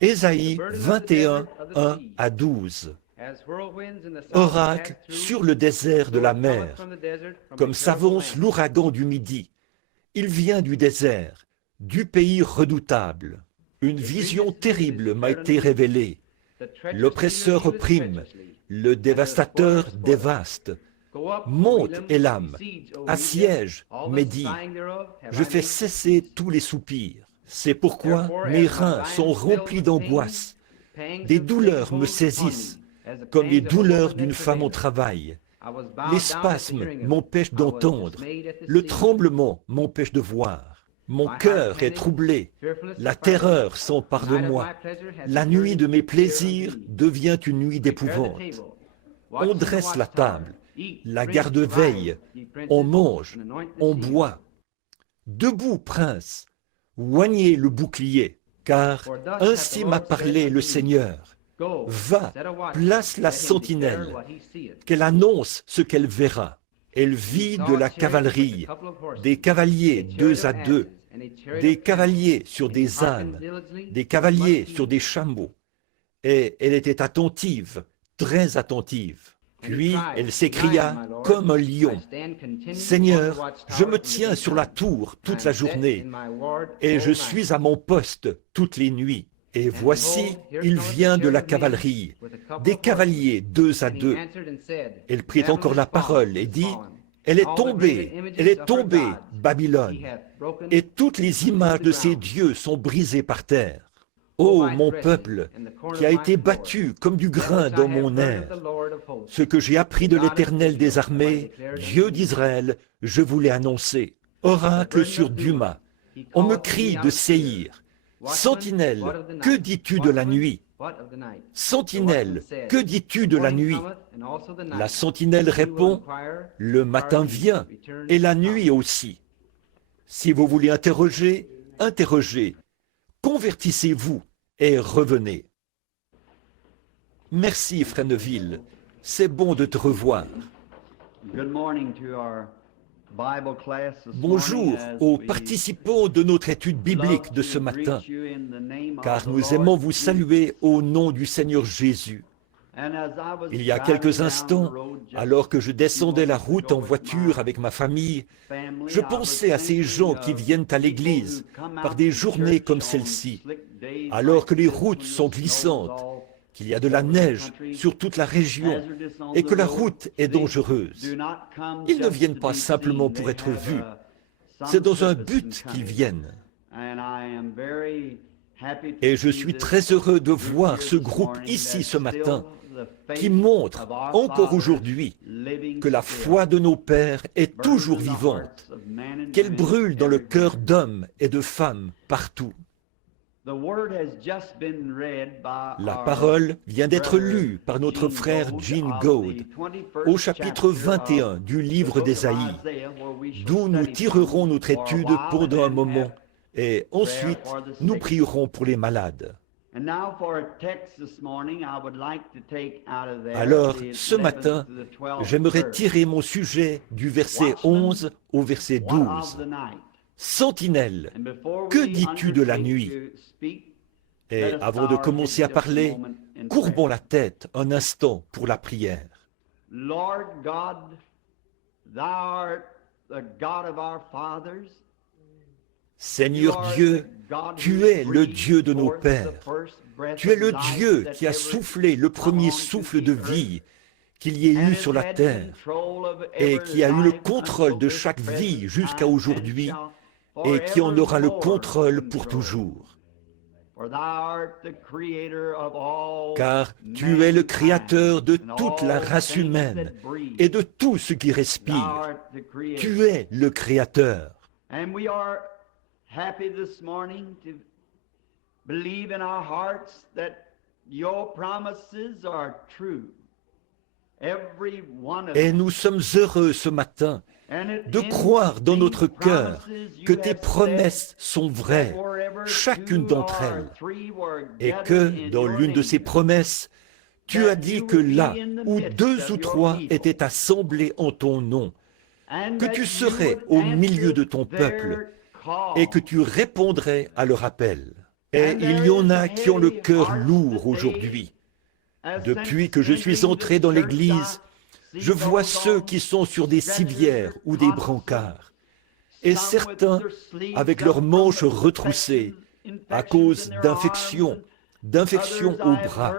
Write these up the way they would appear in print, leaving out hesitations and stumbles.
Ésaïe 21, 1 à 12. Oracle sur le désert de la mer, comme s'avance l'ouragan du midi. Il vient du désert, du pays redoutable. Une vision terrible m'a été révélée. L'oppresseur opprime, le dévastateur dévaste. Monte, Élam, assiège, Médie. Je fais cesser tous les soupirs. C'est pourquoi mes reins sont remplis d'angoisse. Des douleurs me saisissent, comme les douleurs d'une femme au travail. Les spasmes m'empêchent d'entendre, le tremblement m'empêche de voir. Mon cœur est troublé, la terreur s'empare de moi. La nuit de mes plaisirs devient une nuit d'épouvante. On dresse la table, la garde veille, on mange, on boit. Debout, prince, oignez le bouclier, car ainsi m'a parlé le Seigneur. Va, place la sentinelle, qu'elle annonce ce qu'elle verra. Elle vit de la cavalerie, des cavaliers 2 à 2, des cavaliers sur des ânes, des cavaliers sur des chameaux. Et elle était attentive, très attentive. Puis elle s'écria comme un lion, « Seigneur, je me tiens sur la tour toute la journée, et je suis à mon poste toutes les nuits. Et voici, il vient de la cavalerie, des cavaliers 2 à 2. » Elle prit encore la parole et dit, « Elle est tombée, Babylone, et toutes les images de ses dieux sont brisées par terre. Ô mon peuple, qui a été battu comme du grain dans mon air, ce que j'ai appris de l'Éternel des armées, Dieu d'Israël, je vous l'ai annoncé. Oracle sur Duma, on me crie de Séhir. Sentinelle, que dis-tu de la nuit? Sentinelle, que dis-tu de la nuit? La sentinelle répond, le matin vient, et la nuit aussi. Si vous voulez interroger, interrogez. Convertissez-vous et revenez. Merci, Fresneville. C'est bon de te revoir. Bonjour aux participants de notre étude biblique de ce matin, car nous aimons vous saluer au nom du Seigneur Jésus. Il y a quelques instants, alors que je descendais la route en voiture avec ma famille, je pensais à ces gens qui viennent à l'église par des journées comme celle-ci, alors que les routes sont glissantes, qu'il y a de la neige sur toute la région et que la route est dangereuse. Ils ne viennent pas simplement pour être vus, c'est dans un but qu'ils viennent. Et je suis très heureux de voir ce groupe ici ce matin qui montre encore aujourd'hui que la foi de nos pères est toujours vivante, qu'elle brûle dans le cœur d'hommes et de femmes partout. La parole vient d'être lue par notre frère Gene Gould au chapitre 21 du livre d'Ésaïe, d'où nous tirerons notre étude pendant un moment et ensuite nous prierons pour les malades. Alors, ce matin, j'aimerais tirer mon sujet du verset 11 au verset 12. Sentinelle, que dis-tu de la nuit? Et avant de commencer à parler, courbons la tête un instant pour la prière. Seigneur Dieu, tu es le Dieu de nos pères. Tu es le Dieu qui a soufflé le premier souffle de vie qu'il y ait eu sur la terre et qui a eu le contrôle de chaque vie jusqu'à aujourd'hui et qui en aura le contrôle pour toujours. Car tu es le créateur de toute la race humaine et de tout ce qui respire. Tu es le créateur. Happy this morning to believe in our hearts that your promises are true. Every one of them. Et nous sommes heureux ce matin de croire dans notre cœur que tes promesses sont vraies, chacune d'entre elles, et que dans l'une de ces promesses, tu as dit que là où 2 ou 3 étaient assemblés en ton nom, que tu serais au milieu de ton peuple, et que tu répondrais à leur appel. Et il y en a qui ont le cœur lourd aujourd'hui. Depuis que je suis entré dans l'Église, je vois ceux qui sont sur des civières ou des brancards, et certains avec leurs manches retroussées à cause d'infections au bras.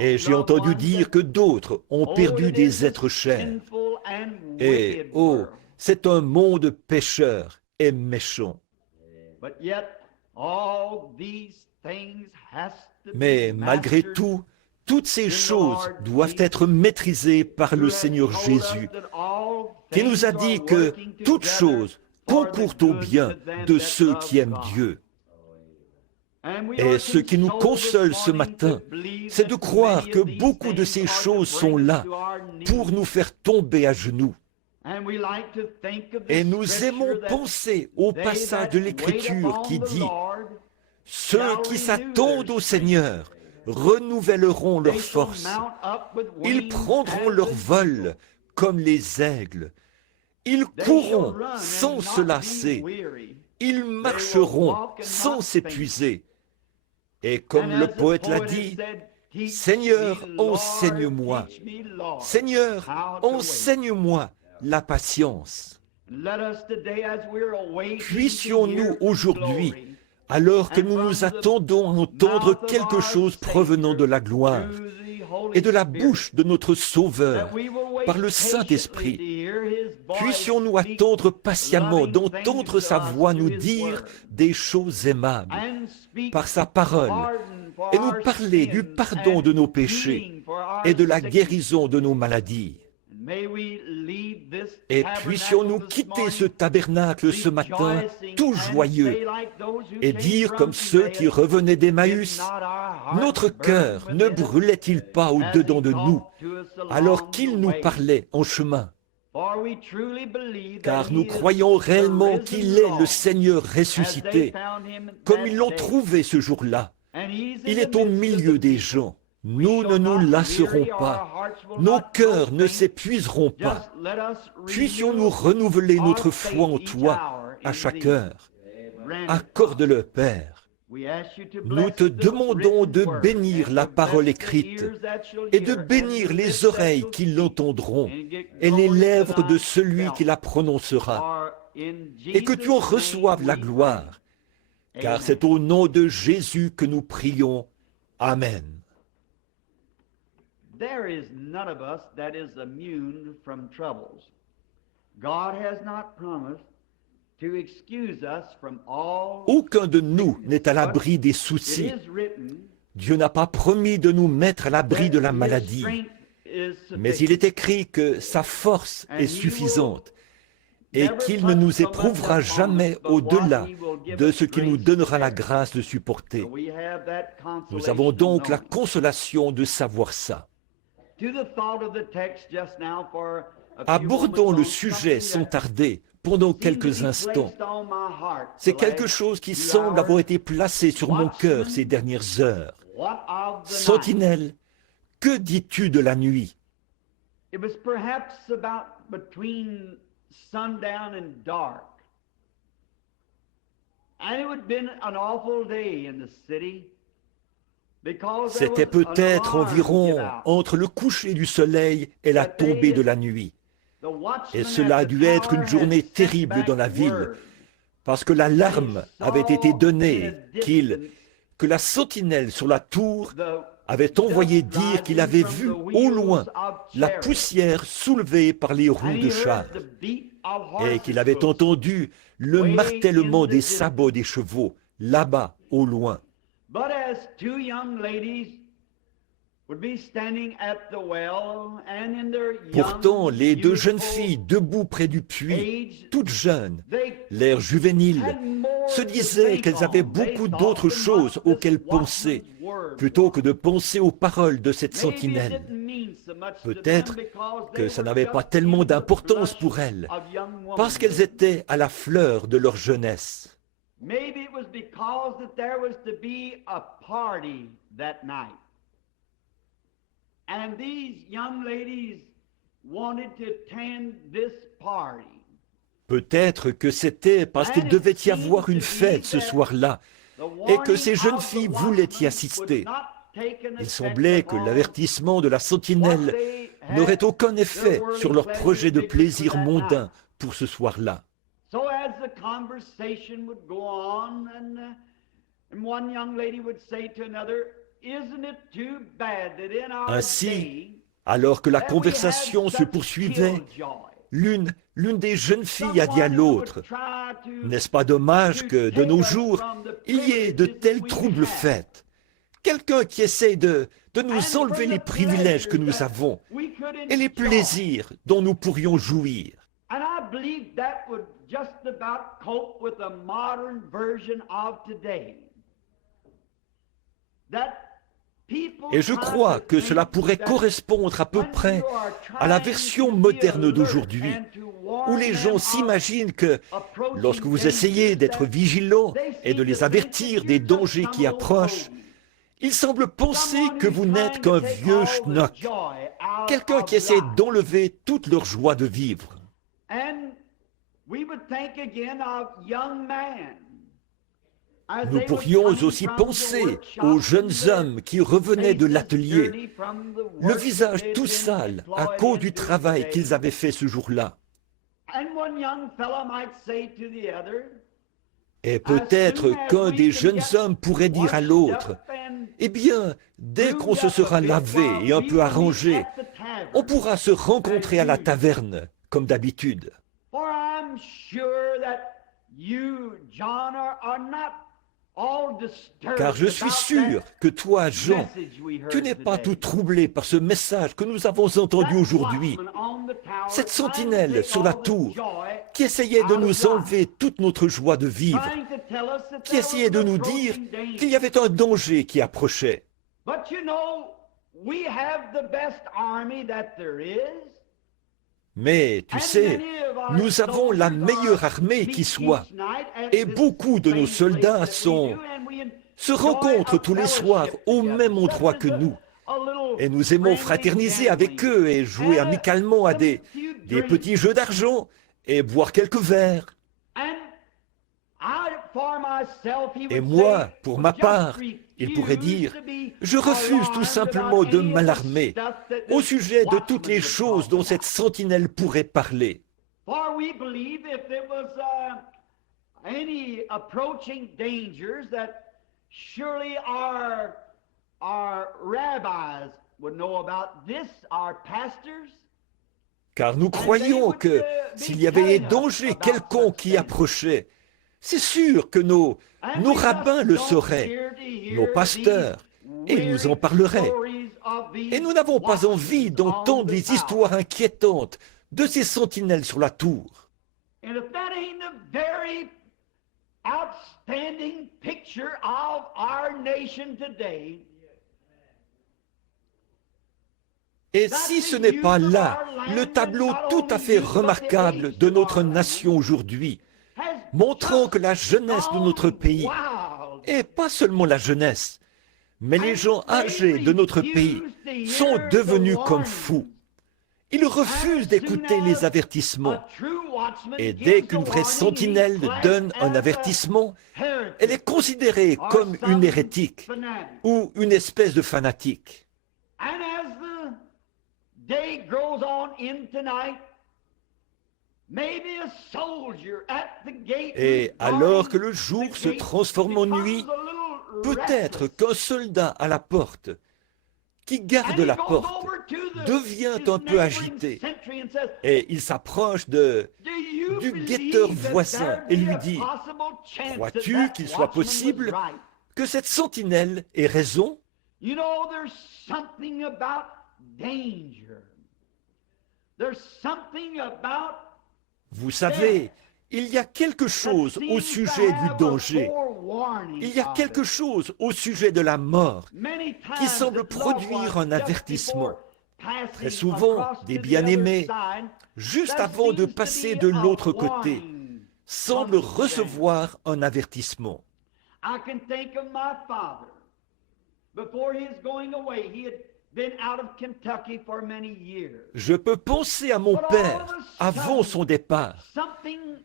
Et j'ai entendu dire que d'autres ont perdu des êtres chers. Et oh, c'est un monde pécheur et méchant. Mais malgré tout, toutes ces choses doivent être maîtrisées par le Seigneur Jésus, qui nous a dit que toutes choses concourent au bien de ceux qui aiment Dieu. Et ce qui nous console ce matin, c'est de croire que beaucoup de ces choses sont là pour nous faire tomber à genoux. Et nous aimons penser au passage de l'Écriture qui dit « Ceux qui s'attendent au Seigneur renouvelleront leur force. Ils prendront leur vol comme les aigles. Ils courront sans se lasser. Ils marcheront sans s'épuiser. » Et comme le poète l'a dit, « Seigneur, enseigne-moi. Seigneur, enseigne-moi la patience. » Puissions-nous aujourd'hui, alors que nous nous attendons à entendre quelque chose provenant de la gloire et de la bouche de notre Sauveur, par le Saint-Esprit, puissions-nous attendre patiemment d'entendre sa voix nous dire des choses aimables par sa parole et nous parler du pardon de nos péchés et de la guérison de nos maladies. Et puissions-nous quitter ce tabernacle ce matin tout joyeux et dire comme ceux qui revenaient d'Emmaüs, « Notre cœur ne brûlait-il pas au-dedans de nous alors qu'il nous parlait en chemin ?» Car nous croyons réellement qu'il est le Seigneur ressuscité, comme ils l'ont trouvé ce jour-là. Il est au milieu des gens. Nous ne nous lasserons pas. Nos cœurs ne s'épuiseront pas. Puissions-nous renouveler notre foi en toi à chaque heure. Accorde-le, Père. Nous te demandons de bénir la parole écrite et de bénir les oreilles qui l'entendront et les lèvres de celui qui la prononcera, et que tu en reçoives la gloire, car c'est au nom de Jésus que nous prions. Amen. There is none of us that is immune from troubles. God has not promised to excuse us from all. Aucun de nous n'est à l'abri des soucis. Dieu n'a pas promis de nous mettre à l'abri de la maladie. Mais il est écrit que sa force est suffisante et qu'il ne nous éprouvera jamais au-delà de ce qui nous donnera la grâce de supporter. Nous avons donc la consolation de savoir ça. Abordons le sujet sans tarder pendant quelques instants. C'est quelque chose qui semble avoir été placé sur mon cœur ces dernières heures. Sentinelle, que dis-tu de la nuit? C'était peut-être environ entre le coucher du soleil et la tombée de la nuit. Et cela a dû être une journée terrible dans la ville, parce que l'alarme avait été donnée que la sentinelle sur la tour avait envoyé dire qu'il avait vu au loin la poussière soulevée par les roues de char, et qu'il avait entendu le martèlement des sabots des chevaux, là-bas, au loin. Pourtant, les deux jeunes filles debout près du puits, toutes jeunes, l'air juvénile, se disaient qu'elles avaient beaucoup d'autres choses auxquelles penser, plutôt que de penser aux paroles de cette sentinelle. Peut-être que ça n'avait pas tellement d'importance pour elles, parce qu'elles étaient à la fleur de leur jeunesse. Maybe it was because that there was to be a party that night. And these young ladies wanted to attend this party. Peut-être que c'était parce qu'il devait y avoir une fête ce soir-là, et que ces jeunes filles voulaient y assister. Il semblait que l'avertissement de la sentinelle n'aurait aucun effet sur leur projet de plaisir mondain pour ce soir-là. So as the conversation would go on, and one young lady would say to another, "Isn't it too bad that in our Ainsi, day alors que la that we conversation have se such poursuivait, killjoy?" l'une des jeunes filles a dit à Someone who would l'autre, try to n'est-ce pas dommage que, de nos jours, il y ait de tels privileges that we troubles have. faits? Quelqu'un qui essaye de nous enlever les privilèges que nous avons We could et les enjoy. plaisirs dont nous pourrions jouir. And I believe that would just about cope with the modern version of today. That people Et je crois que cela pourrait correspondre à peu près à la version moderne d'aujourd'hui, où les gens s'imaginent que lorsque vous essayez d'être vigilant et de les avertir des dangers qui approchent, ils semblent penser que vous n'êtes qu'un vieux schnock, quelqu'un qui essaie d'enlever toute leur joie de vivre. Nous pourrions aussi penser aux jeunes hommes qui revenaient de l'atelier, le visage tout sale à cause du travail qu'ils avaient fait ce jour-là. Et peut-être qu'un des jeunes hommes pourrait dire à l'autre, « Eh bien, dès qu'on se sera lavé et un peu arrangé, on pourra se rencontrer à la taverne, comme d'habitude. » Car je suis sûr que toi, Jean, tu n'es pas tout troublé par ce message que nous avons entendu aujourd'hui. Cette sentinelle sur la tour qui essayait de nous enlever toute notre joie de vivre, qui essayait de nous dire qu'il y avait un danger qui approchait. Mais tu sais, nous avons la meilleure armée qui soit, et beaucoup de nos soldats se rencontrent tous les soirs au même endroit que nous. Et nous aimons fraterniser avec eux et jouer amicalement à des petits jeux d'argent et boire quelques verres. Et moi, pour ma part, il pourrait dire, je refuse tout simplement de m'alarmer au sujet de toutes les choses dont cette sentinelle pourrait parler. Car nous croyons que s'il y avait un danger quelconque qui approchait, c'est sûr que nos rabbins le sauraient, nos pasteurs, et ils nous en parleraient. Et nous n'avons pas envie d'entendre les histoires inquiétantes de ces sentinelles sur la tour. Et si ce n'est pas là le tableau tout à fait remarquable de notre nation aujourd'hui, montrant que la jeunesse de notre pays, et pas seulement la jeunesse, mais les gens âgés de notre pays sont devenus comme fous. Ils refusent d'écouter les avertissements. Et dès qu'une vraie sentinelle donne un avertissement, elle est considérée comme une hérétique ou une espèce de fanatique. Et alors que le jour se transforme en nuit, peut-être qu'un soldat à la porte, qui garde la porte, devient un peu agité et il s'approche du guetteur voisin et lui dit « Crois-tu qu'il soit possible que cette sentinelle ait raison ?» Vous savez, il y a quelque chose au sujet du danger. Il y a quelque chose au sujet de la mort qui semble produire un avertissement. Très souvent, des bien-aimés, juste avant de passer de l'autre côté, semblent recevoir un avertissement. Je peux penser à mon père avant son départ.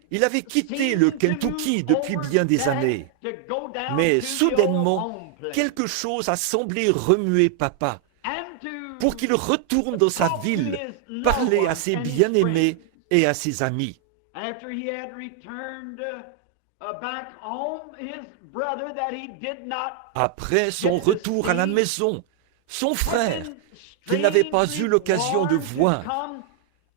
Il avait quitté le Kentucky depuis bien des années. Mais soudainement, quelque chose a semblé remuer papa pour qu'il retourne dans sa ville, parler à ses bien-aimés et à ses amis. Après son retour à la maison, son frère, qu'il n'avait pas eu l'occasion de voir,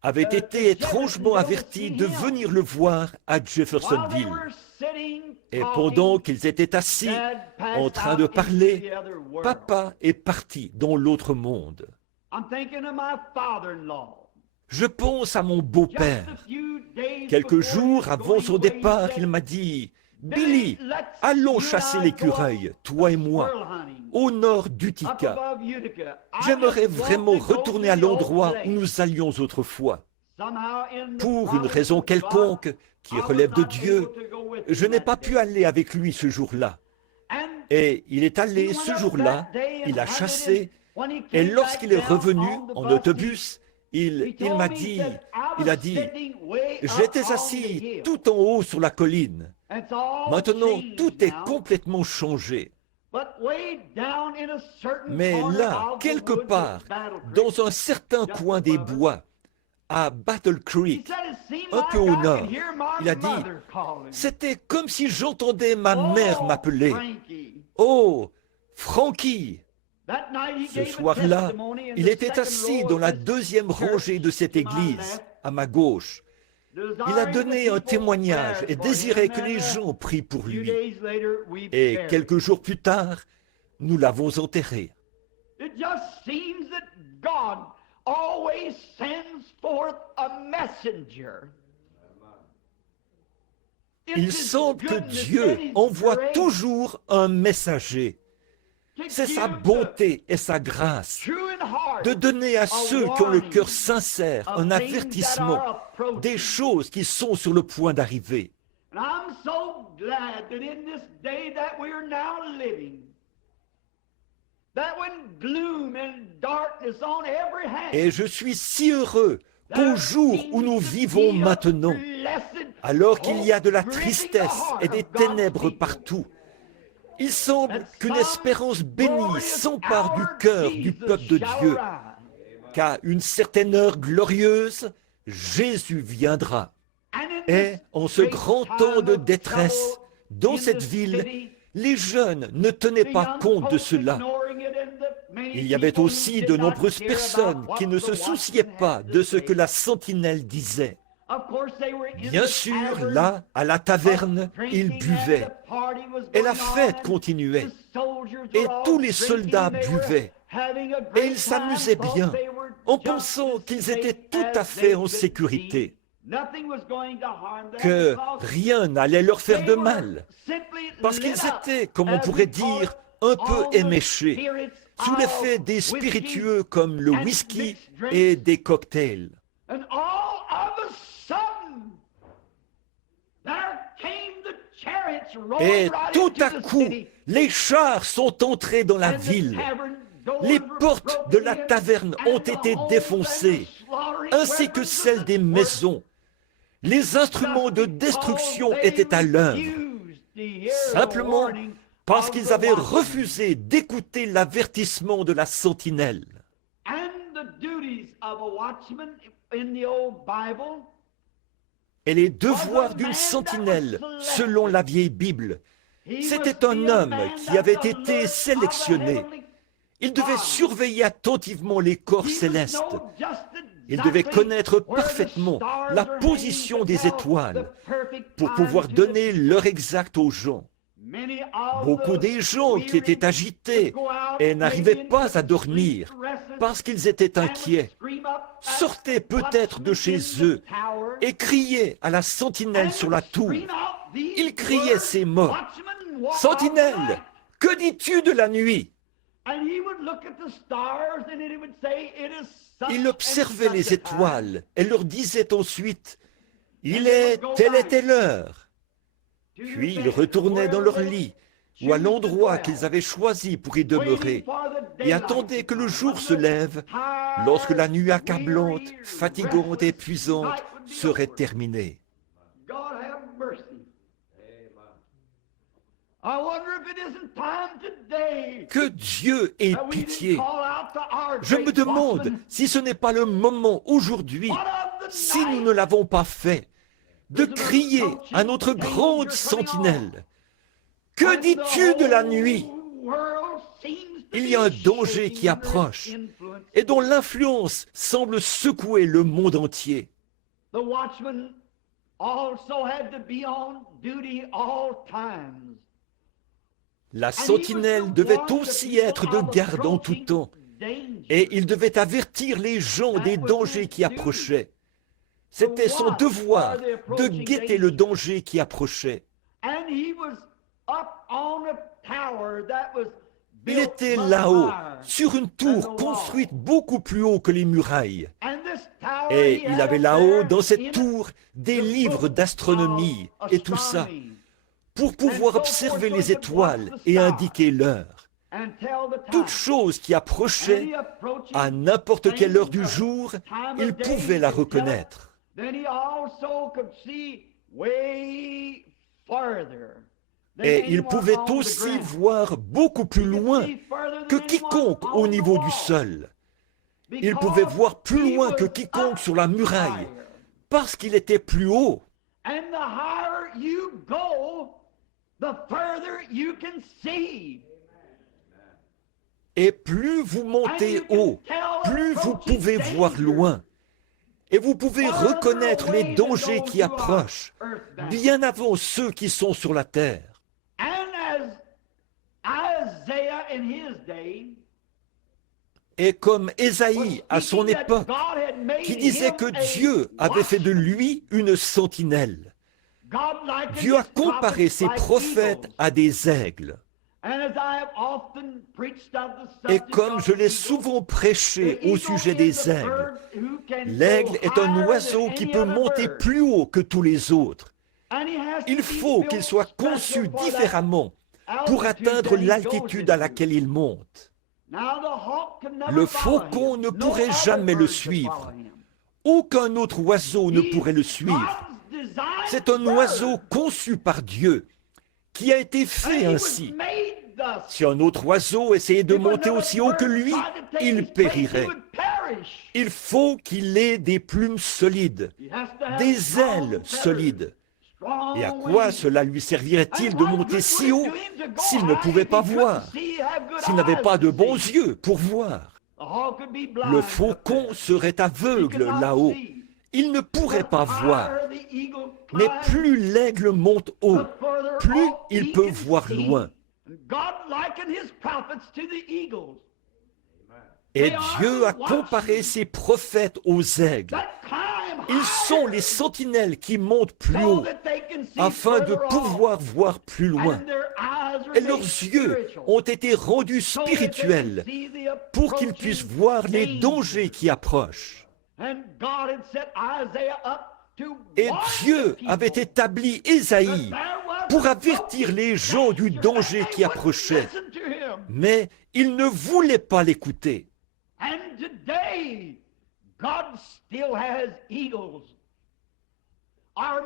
avait été étrangement averti de venir le voir à Jeffersonville. Et pendant qu'ils étaient assis en train de parler, papa est parti dans l'autre monde. Je pense à mon beau-père. Quelques jours avant son départ, il m'a dit « Billy, allons chasser l'écureuil, toi et moi, au nord d'Utica. J'aimerais vraiment retourner à l'endroit où nous allions autrefois. Pour une raison quelconque qui relève de Dieu, je n'ai pas pu aller avec lui ce jour-là. Et il est allé ce jour-là, il a chassé, et lorsqu'il est revenu en autobus, il m'a dit, il a dit, j'étais assis tout en haut sur la colline. Maintenant, tout est complètement changé. Mais là, quelque part, dans un certain coin des bois, à Battle Creek, un peu au nord, il a dit, c'était comme si j'entendais ma mère m'appeler. Oh, Frankie! Ce soir-là, il était assis dans la deuxième rangée de cette église, à ma gauche. Il a donné un témoignage et désirait que les gens prient pour lui. Et quelques jours plus tard, nous l'avons enterré. Il semble que Dieu envoie toujours un messager. C'est sa bonté et sa grâce de donner à ceux qui ont le cœur sincère un avertissement des choses qui sont sur le point d'arriver. Et je suis si heureux qu'au jour où nous vivons maintenant, alors qu'il y a de la tristesse et des ténèbres partout, il semble qu'une espérance bénie s'empare du cœur du peuple de Dieu, qu'à une certaine heure glorieuse, Jésus viendra. Et en ce grand temps de détresse, dans cette ville, les jeunes ne tenaient pas compte de cela. Il y avait aussi de nombreuses personnes qui ne se souciaient pas de ce que la sentinelle disait. Bien sûr, là, à la taverne, ils buvaient. Et la fête continuait. Et tous les soldats buvaient. Et ils s'amusaient bien, en pensant qu'ils étaient tout à fait en sécurité, que rien n'allait leur faire de mal, parce qu'ils étaient, comme on pourrait dire, un peu éméchés, sous l'effet des spiritueux comme le whisky et des cocktails. Et tout à coup, les chars sont entrés dans la ville. Les portes de la taverne ont été défoncées, ainsi que celles des maisons. Les instruments de destruction étaient à l'œuvre, simplement parce qu'ils avaient refusé d'écouter l'avertissement de la sentinelle. Et les devoirs d'une sentinelle, selon la vieille Bible, c'était un homme qui avait été sélectionné. Il devait surveiller attentivement les corps célestes. Il devait connaître parfaitement la position des étoiles pour pouvoir donner l'heure exacte aux gens. Beaucoup des gens qui étaient agités et n'arrivaient pas à dormir parce qu'ils étaient inquiets sortaient peut-être de chez eux et criaient à la sentinelle sur la tour. Ils criaient ces mots: « Sentinelle, que dis-tu de la nuit ?» Il observait les étoiles et leur disait ensuite: « Il est telle et telle heure. » Puis ils retournaient dans leur lit ou à l'endroit qu'ils avaient choisi pour y demeurer et attendaient que le jour se lève lorsque la nuit accablante, fatigante et épuisante serait terminée. Que Dieu ait pitié. Je me demande si ce n'est pas le moment aujourd'hui, si nous ne l'avons pas fait, de crier à notre grande sentinelle. Que dis-tu de la nuit? Il y a un danger qui approche et dont l'influence semble secouer le monde entier. La sentinelle devait aussi être de garde en tout temps, et il devait avertir les gens des dangers qui approchaient. C'était son devoir de guetter le danger qui approchait. Il était là-haut, sur une tour construite beaucoup plus haut que les murailles. Et il avait là-haut, dans cette tour, des livres d'astronomie et tout ça, pour pouvoir observer les étoiles et indiquer l'heure. Toute chose qui approchait, à n'importe quelle heure du jour, il pouvait la reconnaître. Et il pouvait aussi voir beaucoup plus loin que quiconque au niveau du sol. Il pouvait voir plus loin que quiconque sur la muraille, parce qu'il était plus haut. Et plus vous montez haut, plus vous pouvez voir loin. Et vous pouvez reconnaître les dangers qui approchent, bien avant ceux qui sont sur la terre. Et comme Ésaïe à son époque, qui disait que Dieu avait fait de lui une sentinelle, Dieu a comparé ses prophètes à des aigles. Et comme je l'ai souvent prêché au sujet des aigles, l'aigle est un oiseau qui peut monter plus haut que tous les autres. Il faut qu'il soit conçu différemment pour atteindre l'altitude à laquelle il monte. Le faucon ne pourrait jamais le suivre. Aucun autre oiseau ne pourrait le suivre. C'est un oiseau conçu par Dieu, qui a été fait ainsi. Si un autre oiseau essayait de monter aussi haut que lui, il périrait. Il faut qu'il ait des plumes solides, des ailes solides. Et à quoi cela lui servirait-il de monter si haut s'il ne pouvait pas voir, s'il n'avait pas de bons yeux pour voir? Le faucon serait aveugle là-haut. Il ne pourrait pas voir. Mais plus l'aigle monte haut, plus il peut voir loin. Et Dieu a comparé ses prophètes aux aigles. Ils sont les sentinelles qui montent plus haut, afin de pouvoir voir plus loin. Et leurs yeux ont été rendus spirituels pour qu'ils puissent voir les dangers qui approchent. Et Dieu avait établi Ésaïe pour avertir les gens du danger qui approchait. Mais ils ne voulaient pas l'écouter.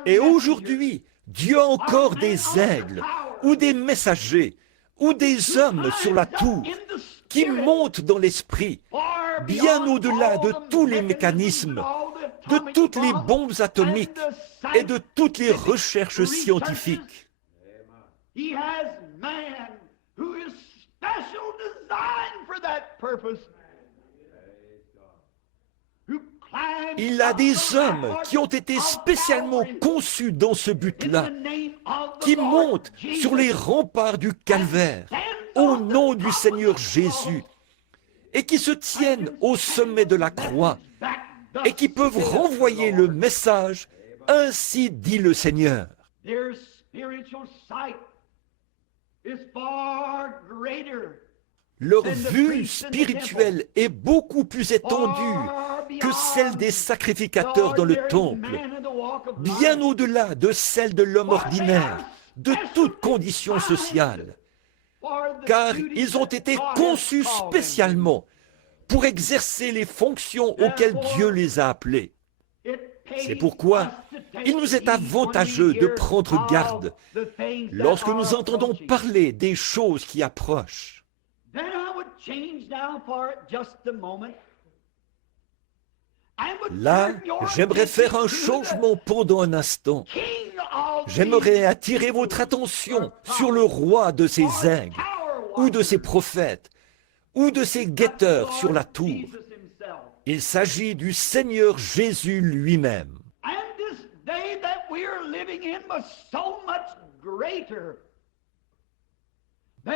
Et aujourd'hui, Dieu a encore des aigles, ou des messagers, ou des hommes sur la tour, qui montent dans l'esprit, bien au-delà de tous les mécanismes, de toutes les bombes atomiques et de toutes les recherches scientifiques. Il a des hommes qui ont été spécialement conçus dans ce but-là, qui montent sur les remparts du calvaire au nom du Seigneur Jésus et qui se tiennent au sommet de la croix et qui peuvent renvoyer le message « Ainsi dit le Seigneur ». Leur vue spirituelle est beaucoup plus étendue que celle des sacrificateurs dans le temple, bien au-delà de celle de l'homme ordinaire, de toute condition sociale, car ils ont été conçus spécialement pour exercer les fonctions auxquelles Dieu les a appelés. C'est pourquoi il nous est avantageux de prendre garde lorsque nous entendons parler des choses qui approchent. Là, j'aimerais faire un changement pendant un instant. J'aimerais attirer votre attention sur le roi de ces aigles, ou de ces prophètes, ou de ces guetteurs sur la tour. Il s'agit du Seigneur Jésus lui-même.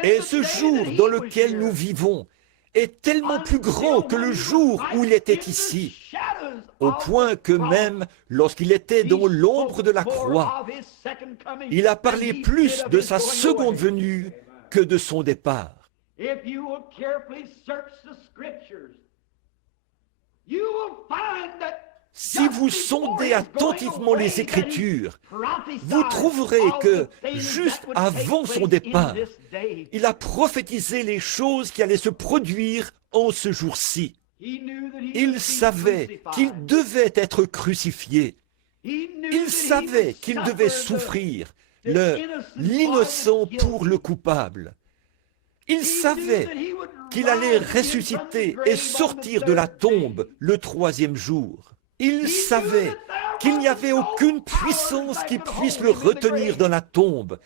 Et ce jour dans lequel nous vivons est tellement plus grand que le jour où il était ici, au point que même lorsqu'il était dans l'ombre de la croix, il a parlé plus de sa seconde venue que de son départ. Si vous sondez attentivement les Écritures, vous trouverez que, juste avant son départ, il a prophétisé les choses qui allaient se produire en ce jour-ci. Il savait qu'il devait être crucifié. Il savait qu'il devait souffrir, l'innocent pour le coupable. Il savait qu'il allait ressusciter et sortir de la tombe le troisième jour. Il savait qu'il n'y avait aucune puissance qui puisse le retenir dans la tombe,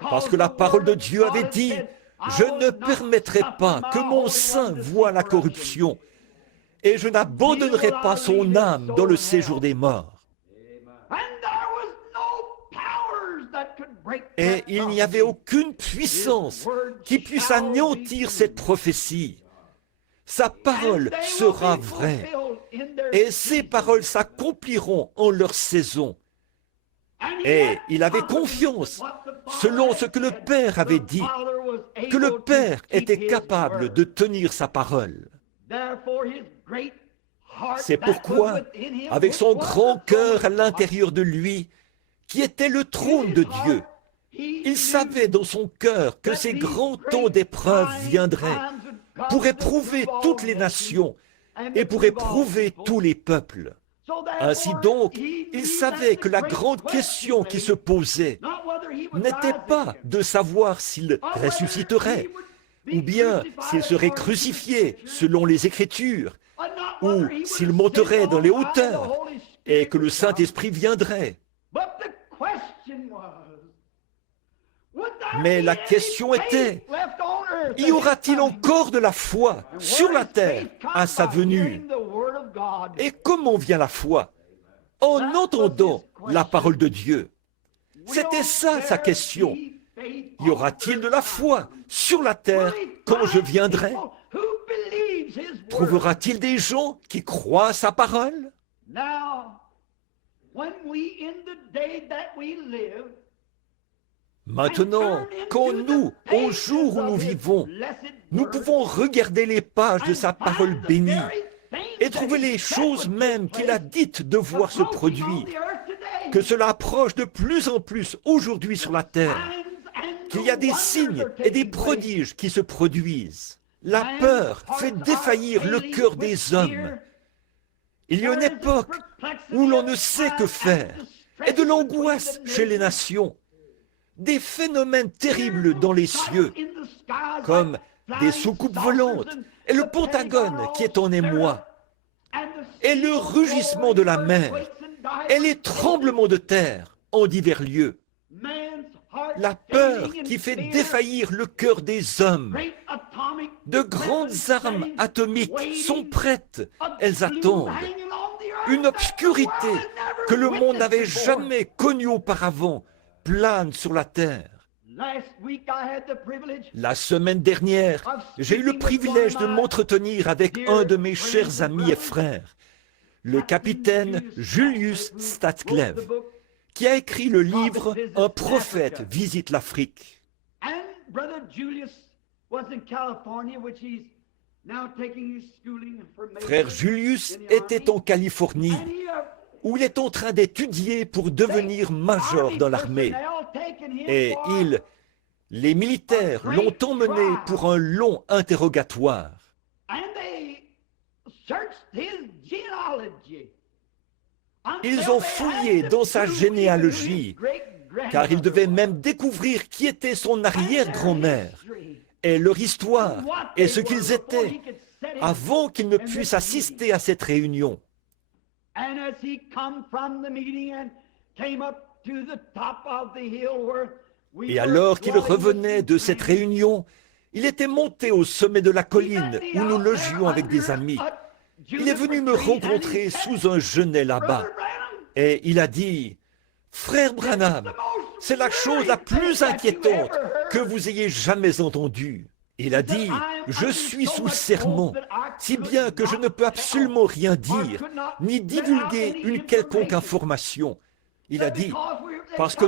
parce que la parole de Dieu avait dit « Je ne permettrai pas que mon sein voie la corruption, et je n'abandonnerai pas son âme dans le séjour des morts. » Et il n'y avait aucune puissance qui puisse anéantir cette prophétie. Sa parole sera vraie, et ses paroles s'accompliront en leur saison. Et il avait confiance, selon ce que le Père avait dit, que le Père était capable de tenir sa parole. C'est pourquoi, avec son grand cœur à l'intérieur de lui, qui était le trône de Dieu, il savait dans son cœur que ces grands temps d'épreuve viendraient pour éprouver toutes les nations et pour éprouver tous les peuples. Ainsi donc, il savait que la grande question qui se posait n'était pas de savoir s'il ressusciterait, ou bien s'il serait crucifié selon les Écritures, ou s'il monterait dans les hauteurs et que le Saint-Esprit viendrait. Mais la question était, y aura-t-il encore de la foi sur la terre à sa venue? Et comment vient la foi? En entendant la parole de Dieu. C'était ça sa question. Y aura-t-il de la foi sur la terre quand je viendrai? Trouvera-t-il des gens qui croient à sa parole? Maintenant, quand nous, au jour où nous vivons, nous pouvons regarder les pages de sa parole bénie et trouver les choses même qu'il a dites devoir se produire, que cela approche de plus en plus aujourd'hui sur la terre, qu'il y a des signes et des prodiges qui se produisent. La peur fait défaillir le cœur des hommes. Il y a une époque où l'on ne sait que faire, et de l'angoisse chez les nations. Des phénomènes terribles dans les cieux, comme des soucoupes volantes, et le Pentagone qui est en émoi, et le rugissement de la mer, et les tremblements de terre en divers lieux. La peur qui fait défaillir le cœur des hommes. De grandes armes atomiques sont prêtes, elles attendent. Une obscurité que le monde n'avait jamais connue auparavant plane sur la terre. La semaine dernière, j'ai eu le privilège de m'entretenir avec un de mes chers amis et frères, le capitaine Julius Statcliffe, qui a écrit le livre « Un prophète visite l'Afrique ». Frère Julius était en Californie, où il est en train d'étudier pour devenir major dans l'armée. Et les militaires l'ont emmené pour un long interrogatoire. Ils ont fouillé dans sa généalogie, car ils devaient même découvrir qui était son arrière-grand-mère et leur histoire et ce qu'ils étaient avant qu'ils ne puissent assister à cette réunion. Et alors qu'il revenait de cette réunion, il était monté au sommet de la colline où nous logions avec des amis. Il est venu me rencontrer sous un genêt là-bas et il a dit, « Frère Branham, c'est la chose la plus inquiétante que vous ayez jamais entendue. » Il a dit, « Je suis sous serment, si bien que je ne peux absolument rien dire, ni divulguer une quelconque information. » Il a dit, « Parce que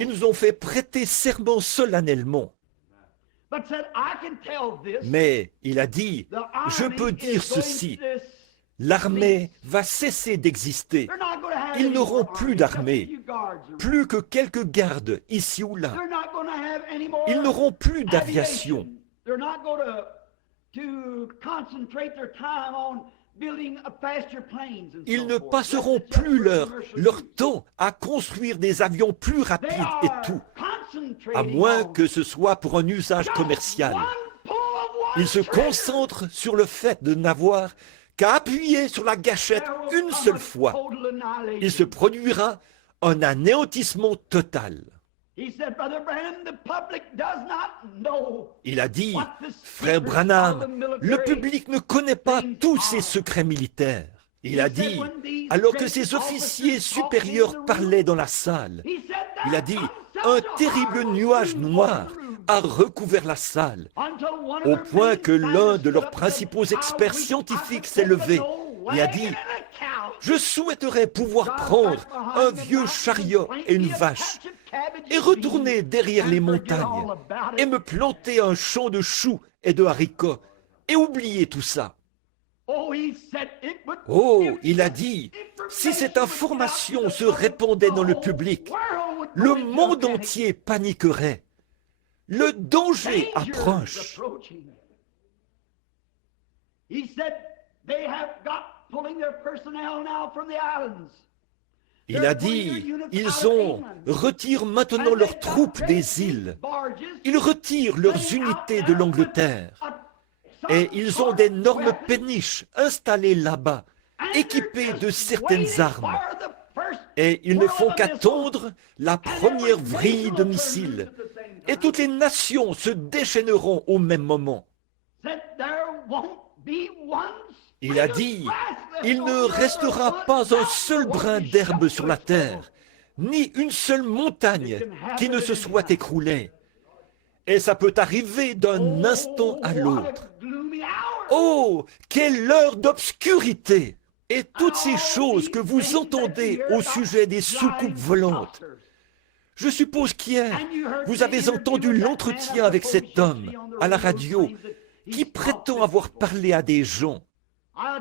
ils nous ont fait prêter serment solennellement. » Mais il a dit, « Je peux dire ceci, l'armée va cesser d'exister. Ils n'auront plus d'armée, plus que quelques gardes ici ou là. Ils n'auront plus d'aviation. Ils ne passeront plus leur temps à construire des avions plus rapides et tout, à moins que ce soit pour un usage commercial. Ils se concentrent sur le fait de n'avoir qu'à appuyer sur la gâchette une seule fois. Il se produira un anéantissement total. Il a dit, « Frère Branham, le public ne connaît pas tous ces secrets militaires. » Il a dit, alors que ses officiers supérieurs parlaient dans la salle, il a dit, « Un terrible nuage noir a recouvert la salle, au point que l'un de leurs principaux experts scientifiques s'est levé et a dit, « Je souhaiterais pouvoir prendre un vieux chariot et une vache et retourner derrière les montagnes et me planter un champ de choux et de haricots et oublier tout ça. » Oh, il a dit, si cette information se répandait dans le public, le monde entier paniquerait. Le danger approche. Il a dit, ils retirent maintenant leurs troupes des îles. Ils retirent leurs unités de l'Angleterre. Et ils ont d'énormes péniches installées là-bas, équipées de certaines armes. Et ils ne font qu'attendre la première vrille de missiles. Et toutes les nations se déchaîneront au même moment. Il a dit, il ne restera pas un seul brin d'herbe sur la terre, ni une seule montagne qui ne se soit écroulée. Et ça peut arriver d'un instant à l'autre. Oh, quelle heure d'obscurité! Et toutes ces choses que vous entendez au sujet des soucoupes volantes. Je suppose qu'hier, vous avez entendu l'entretien avec cet homme à la radio qui prétend avoir parlé à des gens.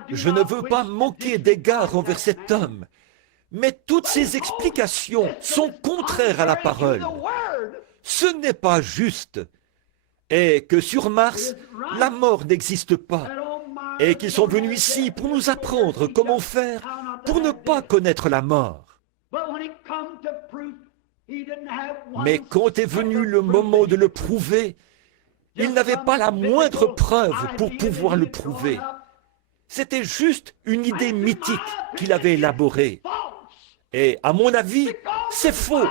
Je ne veux pas manquer d'égard envers cet homme, mais toutes ces explications sont contraires à la parole. Ce n'est pas juste. Et que sur Mars, la mort n'existe pas. Et qu'ils sont venus ici pour nous apprendre comment faire pour ne pas connaître la mort. Mais quand est venu le moment de le prouver, il n'avait pas la moindre preuve pour pouvoir le prouver. C'était juste une idée mythique qu'il avait élaborée. Et à mon avis, c'est faux,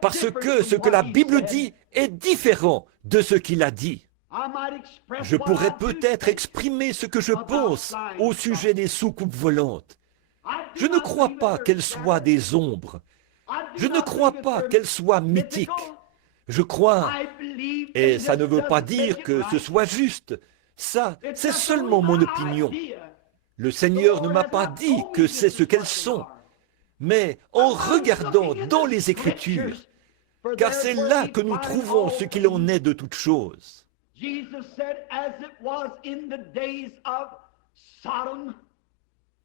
parce que ce que la Bible dit est différent de ce qu'il a dit. Je pourrais peut-être exprimer ce que je pense au sujet des soucoupes volantes. Je ne crois pas qu'elles soient des ombres. Je ne crois pas qu'elles soient mythiques. Je crois, et ça ne veut pas dire que ce soit juste. Ça, c'est seulement mon opinion. Le Seigneur ne m'a pas dit que c'est ce qu'elles sont, mais en regardant dans les Écritures, car c'est là que nous trouvons ce qu'il en est de toutes choses.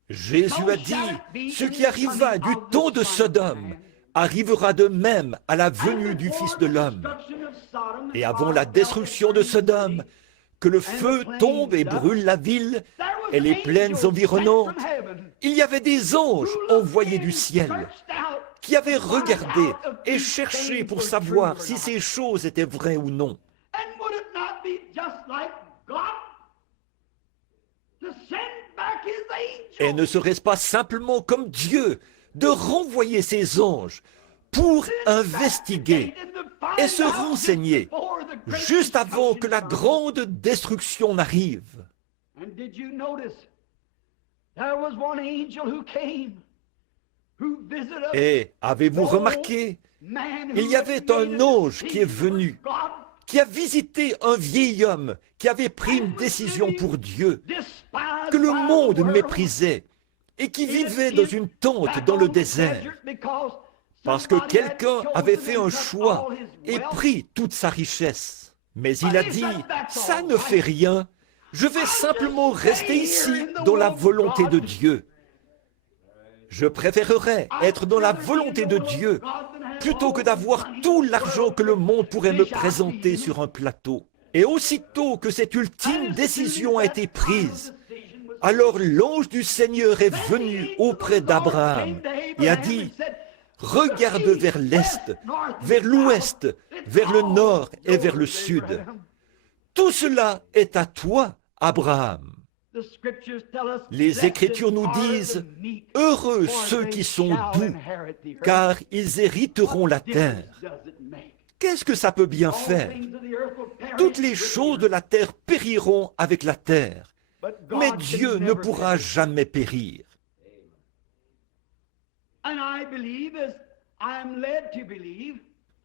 Jésus a dit, ce qui arriva du temps de Sodome arrivera de même à la venue du Fils de l'homme. Et avant la destruction de Sodome, que le feu tombe et brûle la ville, et les plaines environnantes, il y avait des anges envoyés du ciel qui avaient regardé et cherché pour savoir si ces choses étaient vraies ou non. Et ne serait-ce pas simplement comme Dieu de renvoyer ses anges pour investiguer et se renseigner juste avant que la grande destruction n'arrive? Et avez-vous remarqué, il y avait un ange qui est venu, qui a visité un vieil homme qui avait pris une décision pour Dieu, que le monde méprisait et qui vivait dans une tente dans le désert, parce que quelqu'un avait fait un choix et pris toute sa richesse. Mais il a dit, ça ne fait rien, je vais simplement rester ici dans la volonté de Dieu. Je préférerais être dans la volonté de Dieu plutôt que d'avoir tout l'argent que le monde pourrait me présenter sur un plateau. Et aussitôt que cette ultime décision a été prise, alors l'ange du Seigneur est venu auprès d'Abraham et a dit, regarde vers l'est, vers l'ouest, vers le nord et vers le sud. Tout cela est à toi, Abraham. Les Écritures nous disent, heureux ceux qui sont doux, car ils hériteront la terre. Qu'est-ce que ça peut bien faire? Toutes les choses de la terre périront avec la terre, mais Dieu ne pourra jamais périr.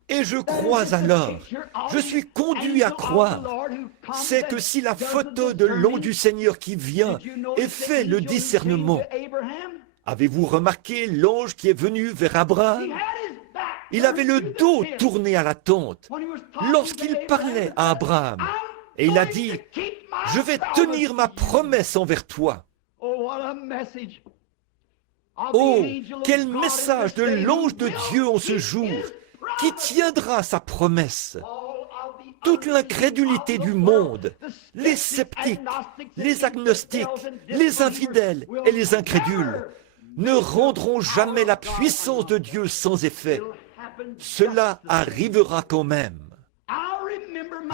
Et je crois alors, je suis conduit à croire, c'est que si la photo de l'ange du Seigneur qui vient et fait le discernement, avez-vous remarqué l'ange qui est venu vers Abraham? Il avait le dos tourné à la tente lorsqu'il parlait à Abraham. Et il a dit, je vais tenir ma promesse envers toi. Oh, quel message de l'ange de Dieu en ce jour, qui tiendra sa promesse. Toute l'incrédulité du monde, les sceptiques, les agnostiques, les infidèles et les incrédules ne rendront jamais la puissance de Dieu sans effet. Cela arrivera quand même.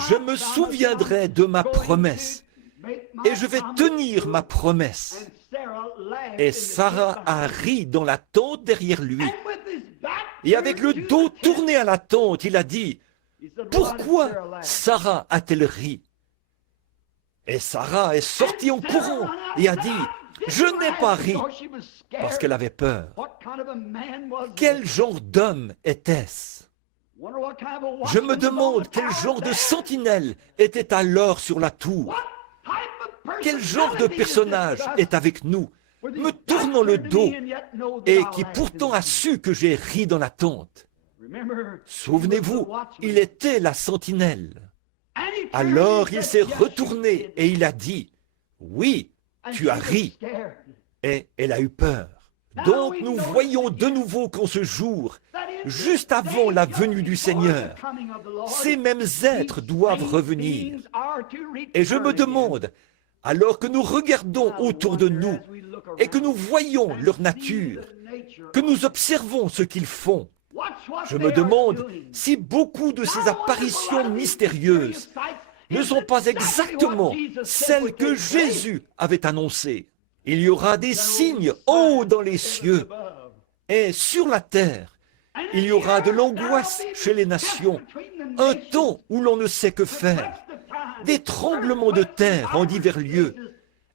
Je me souviendrai de ma promesse et je vais tenir ma promesse. Et Sarah a ri dans la tente derrière lui. Et avec le dos tourné à la tente, il a dit, « Pourquoi Sarah a-t-elle ri ?» Et Sarah est sortie en courant et a dit, « Je n'ai pas ri » parce qu'elle avait peur. Quel genre d'homme était-ce? Je me demande quel genre de sentinelle était alors sur la tour. Quel genre de personnage est avec nous, me tournant le dos, et qui pourtant a su que j'ai ri dans la tente? Souvenez-vous, il était la sentinelle. Alors il s'est retourné et il a dit, « Oui, tu as ri. » Et elle a eu peur. Donc nous voyons de nouveau qu'en ce jour, juste avant la venue du Seigneur, ces mêmes êtres doivent revenir. Et je me demande, alors que nous regardons autour de nous et que nous voyons leur nature, que nous observons ce qu'ils font, je me demande si beaucoup de ces apparitions mystérieuses ne sont pas exactement celles que Jésus avait annoncées. Il y aura des signes haut dans les cieux et sur la terre. Il y aura de l'angoisse chez les nations, un temps où l'on ne sait que faire, des tremblements de terre en divers lieux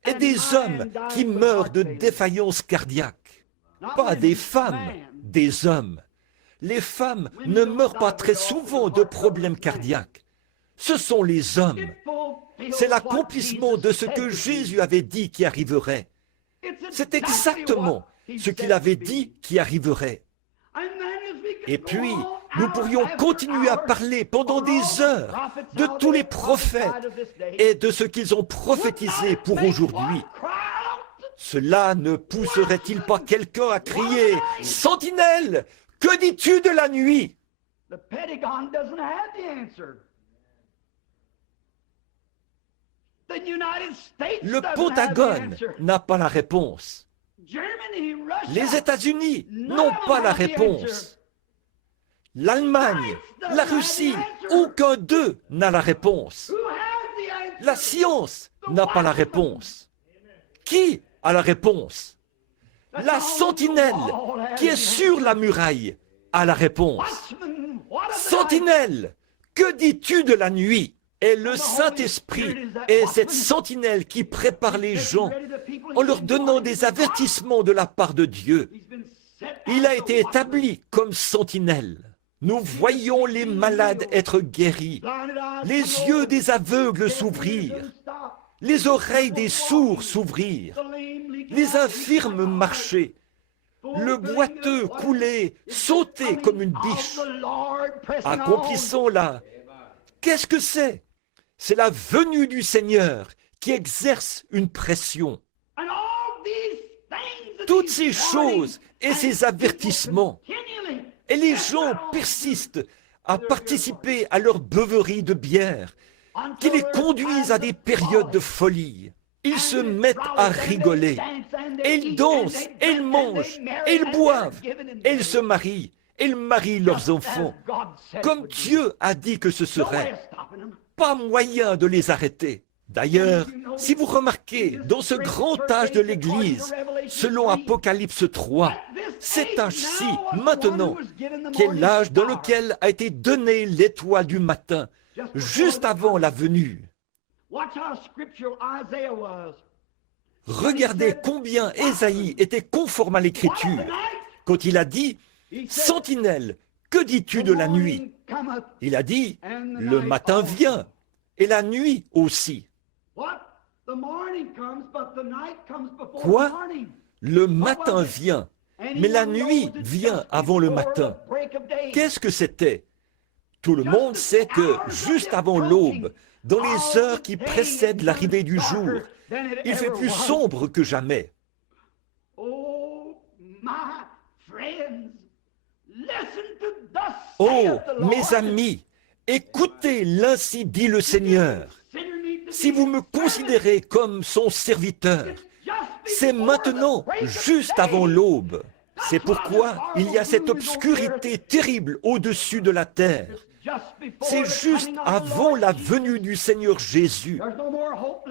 et des hommes qui meurent de défaillance cardiaque. Pas des femmes, des hommes. Les femmes ne meurent pas très souvent de problèmes cardiaques. Ce sont les hommes. C'est l'accomplissement de ce que Jésus avait dit qui arriverait. C'est exactement ce qu'il avait dit qui arriverait. Et puis, nous pourrions continuer à parler pendant des heures de tous les prophètes et de ce qu'ils ont prophétisé pour aujourd'hui. Cela ne pousserait-il pas quelqu'un à crier « Sentinelle, que dis-tu de la nuit ?» Le Pentagone n'a pas la réponse. Les États-Unis n'ont pas la réponse. L'Allemagne, la Russie, aucun d'eux n'a la réponse. La science n'a pas la réponse. Qui a la réponse? La sentinelle qui est sur la muraille a la réponse. Sentinelle, que dis-tu de la nuit? Et le Saint-Esprit est cette sentinelle qui prépare les gens en leur donnant des avertissements de la part de Dieu. Il a été établi comme sentinelle. Nous voyons les malades être guéris, les yeux des aveugles s'ouvrir, les oreilles des sourds s'ouvrir, les infirmes marcher, le boiteux couler, sauter comme une biche. Accomplissons-la. Qu'est-ce que c'est? C'est la venue du Seigneur qui exerce une pression. Toutes ces choses et ces avertissements, et les gens persistent à participer à leur beuverie de bière, qui les conduisent à des périodes de folie. Ils se mettent à rigoler, et ils dansent, et ils mangent, et ils boivent, et ils se marient, et ils marient leurs enfants, comme Dieu a dit que ce serait. Pas moyen de les arrêter. D'ailleurs, si vous remarquez, dans ce grand âge de l'Église, selon Apocalypse 3, cet âge-ci, maintenant, qui est l'âge dans lequel a été donnée l'étoile du matin, juste avant la venue. Regardez combien Ésaïe était conforme à l'Écriture, quand il a dit « Sentinelle, que dis-tu de la nuit ?» Il a dit « Le matin vient, et la nuit aussi. » Quoi? Le matin vient, mais la nuit vient avant le matin. Qu'est-ce que c'était? Tout le monde sait que, juste avant l'aube, dans les heures qui précèdent l'arrivée du jour, il fait plus sombre que jamais. Oh, mes amis, écoutez, l'ainsi dit le Seigneur. Si vous me considérez comme son serviteur, c'est maintenant, juste avant l'aube. C'est pourquoi il y a cette obscurité terrible au-dessus de la terre. C'est juste avant la venue du Seigneur Jésus.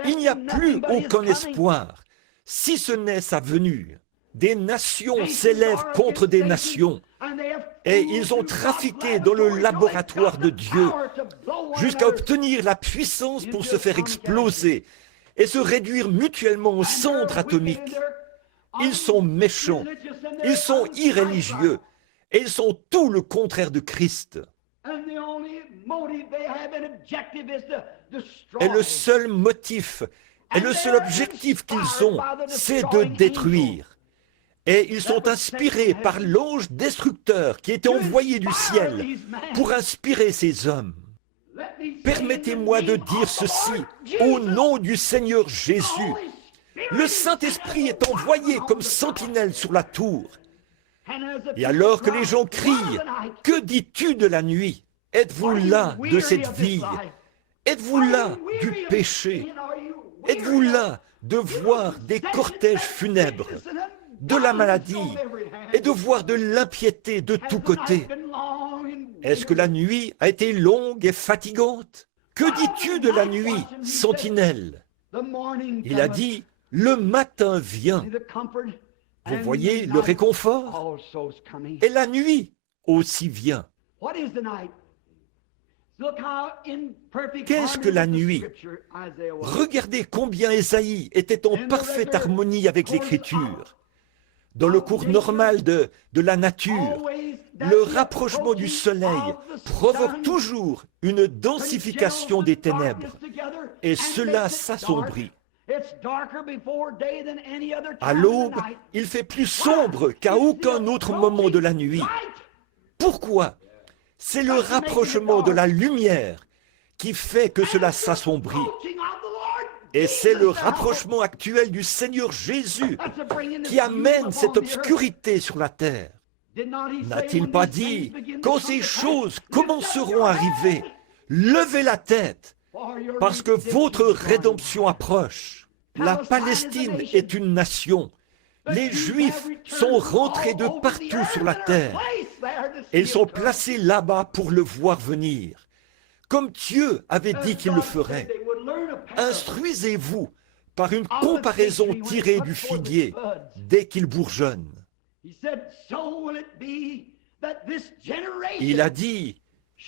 Il n'y a plus aucun espoir, si ce n'est sa venue. Des nations s'élèvent contre des nations. Et ils ont trafiqué dans le laboratoire de Dieu jusqu'à obtenir la puissance pour se faire exploser et se réduire mutuellement aux cendres atomiques. Ils sont méchants, ils sont irréligieux et ils sont tout le contraire de Christ. Et le seul motif et le seul objectif qu'ils ont, c'est de détruire. Et ils sont inspirés par l'ange destructeur qui était envoyé du ciel pour inspirer ces hommes. Permettez-moi de dire ceci au nom du Seigneur Jésus. Le Saint-Esprit est envoyé comme sentinelle sur la tour. Et alors que les gens crient, « Que dis-tu de la nuit? Êtes-vous là de cette vie? Êtes-vous là du péché? Êtes-vous là de voir des cortèges funèbres, de la maladie et de voir de l'impiété de tous côtés? Est-ce que la nuit a été longue et fatigante? Que dis-tu de la nuit, sentinelle? Il a dit, le matin vient. Vous voyez le réconfort? Et la nuit aussi vient. Qu'est-ce que la nuit? Regardez combien Ésaïe était en parfaite harmonie avec l'Écriture. Dans le cours normal de la nature, le rapprochement du soleil provoque toujours une densification des ténèbres, et cela s'assombrit. À l'aube, il fait plus sombre qu'à aucun autre moment de la nuit. Pourquoi? C'est le rapprochement de la lumière qui fait que cela s'assombrit. Et c'est le rapprochement actuel du Seigneur Jésus qui amène cette obscurité sur la terre. N'a-t-il pas dit, quand ces choses commenceront à arriver, levez la tête, parce que votre rédemption approche. La Palestine est une nation. Les Juifs sont rentrés de partout sur la terre. Et ils sont placés là-bas pour le voir venir, comme Dieu avait dit qu'il le ferait. Instruisez-vous par une comparaison tirée du figuier dès qu'il bourgeonne. Il a dit,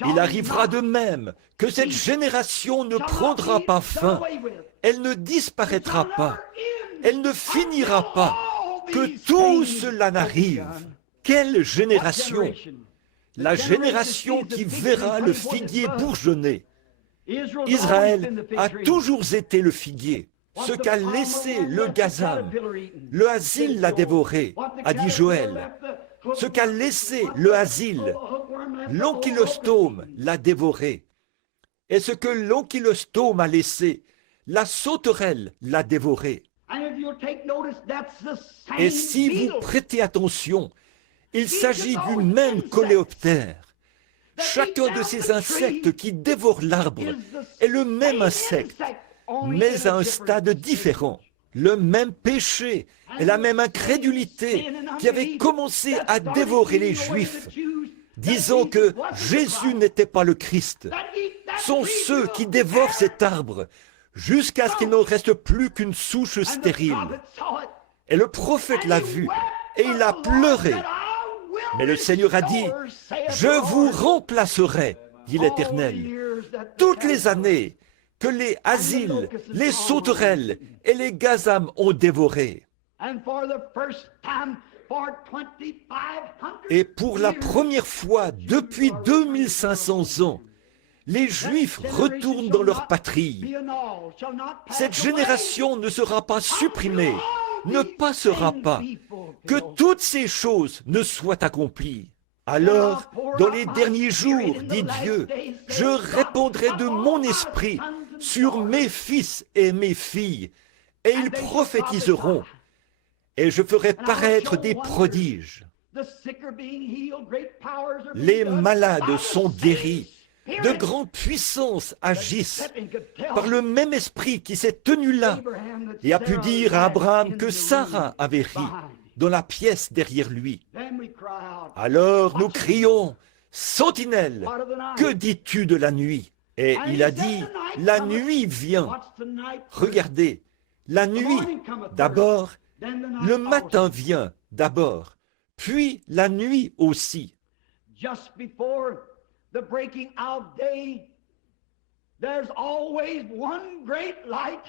il arrivera de même que cette génération ne prendra pas fin, elle ne disparaîtra pas, elle ne finira pas, que tout cela n'arrive. Quelle génération! La génération qui verra le figuier bourgeonner. Israël a toujours été le figuier. Ce qu'a laissé le gazam, le asile l'a dévoré, a dit Joël. Ce qu'a laissé le asile, l'ankylostome l'a dévoré. Et ce que l'ankylostome a laissé, la sauterelle l'a dévoré. Et si vous prêtez attention, il s'agit du même coléoptère. Chacun de ces insectes qui dévorent l'arbre est le même insecte, mais à un stade différent. Le même péché et la même incrédulité qui avait commencé à dévorer les Juifs, disant que Jésus n'était pas le Christ, sont ceux qui dévorent cet arbre jusqu'à ce qu'il n'en reste plus qu'une souche stérile. Et le prophète l'a vu et il a pleuré. Mais le Seigneur a dit, « Je vous remplacerai, dit l'Éternel. Toutes les années que les asiles, les sauterelles et les gazams ont dévoré. Et pour la première fois depuis 2500 ans, les Juifs retournent dans leur patrie. Cette génération ne sera pas supprimée, ne passera pas, que toutes ces choses ne soient accomplies. Alors, dans les derniers jours, dit Dieu, je répandrai de mon esprit sur mes fils et mes filles, et ils prophétiseront, et je ferai paraître des prodiges. Les malades sont guéris, de grandes puissances agissent par le même esprit qui s'est tenu là et a pu dire à Abraham que Sarah avait ri dans la pièce derrière lui. Alors nous crions, « Sentinelle, que dis-tu de la nuit ?» Et il a dit, « La nuit vient. » Regardez, la nuit d'abord, le matin vient d'abord, puis la nuit aussi. The breaking out day, there's always one great light.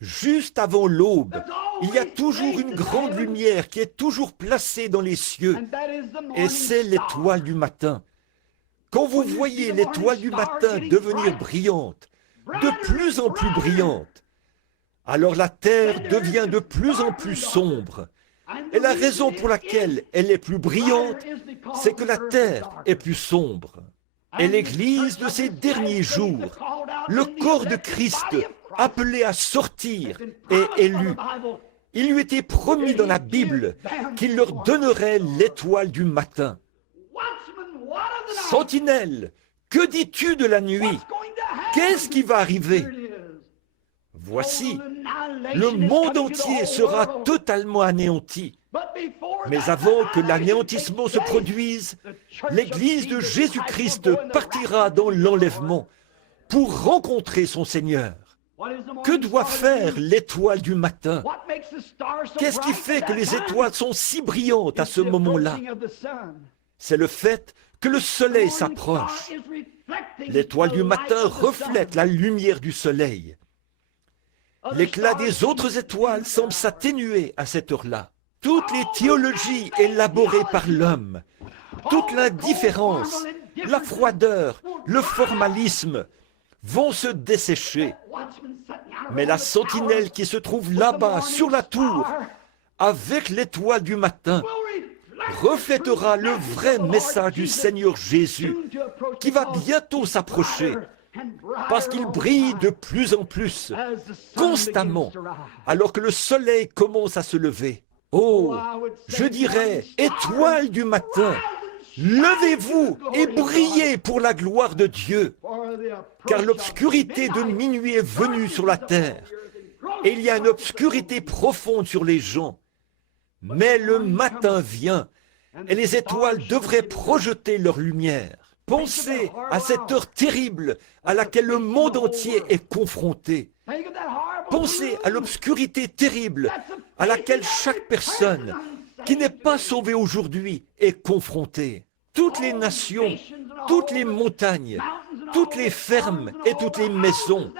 Juste avant l'aube, il y a toujours une grande lumière qui est toujours placée dans les cieux, et c'est l'étoile du matin. Quand vous voyez l'étoile du matin devenir brillante, de plus en plus brillante, alors la terre devient de plus en plus sombre. Et la raison pour laquelle elle est plus brillante, c'est que la terre est plus sombre. Et l'Église de ces derniers jours, le corps de Christ, appelé à sortir et élu, il lui était promis dans la Bible qu'il leur donnerait l'étoile du matin. Sentinelle, que dis-tu de la nuit? Qu'est-ce qui va arriver? Voici, le monde entier sera totalement anéanti. Mais avant que l'anéantissement se produise, l'Église de Jésus-Christ partira dans l'enlèvement pour rencontrer son Seigneur. Que doit faire l'étoile du matin? Qu'est-ce qui fait que les étoiles sont si brillantes à ce moment-là? C'est le fait que le soleil s'approche. L'étoile du matin reflète la lumière du soleil. L'éclat des autres étoiles semble s'atténuer à cette heure-là. Toutes les théologies élaborées par l'homme, toute l'indifférence, la froideur, le formalisme vont se dessécher. Mais la sentinelle qui se trouve là-bas sur la tour, avec l'étoile du matin, reflètera le vrai message du Seigneur Jésus, qui va bientôt s'approcher, parce qu'il brille de plus en plus, constamment, alors que le soleil commence à se lever. Oh, je dirais, étoile du matin, Levez-vous et brillez pour la gloire de Dieu, car l'obscurité de minuit est venue sur la terre, et il y a une obscurité profonde sur les gens. Mais le matin vient, et les étoiles devraient projeter leur lumière. Pensez à cette heure terrible à laquelle le monde entier est confronté. Pensez à l'obscurité terrible à laquelle chaque personne qui n'est pas sauvée aujourd'hui est confrontée. Toutes les nations, toutes les montagnes, toutes les fermes et toutes les maisons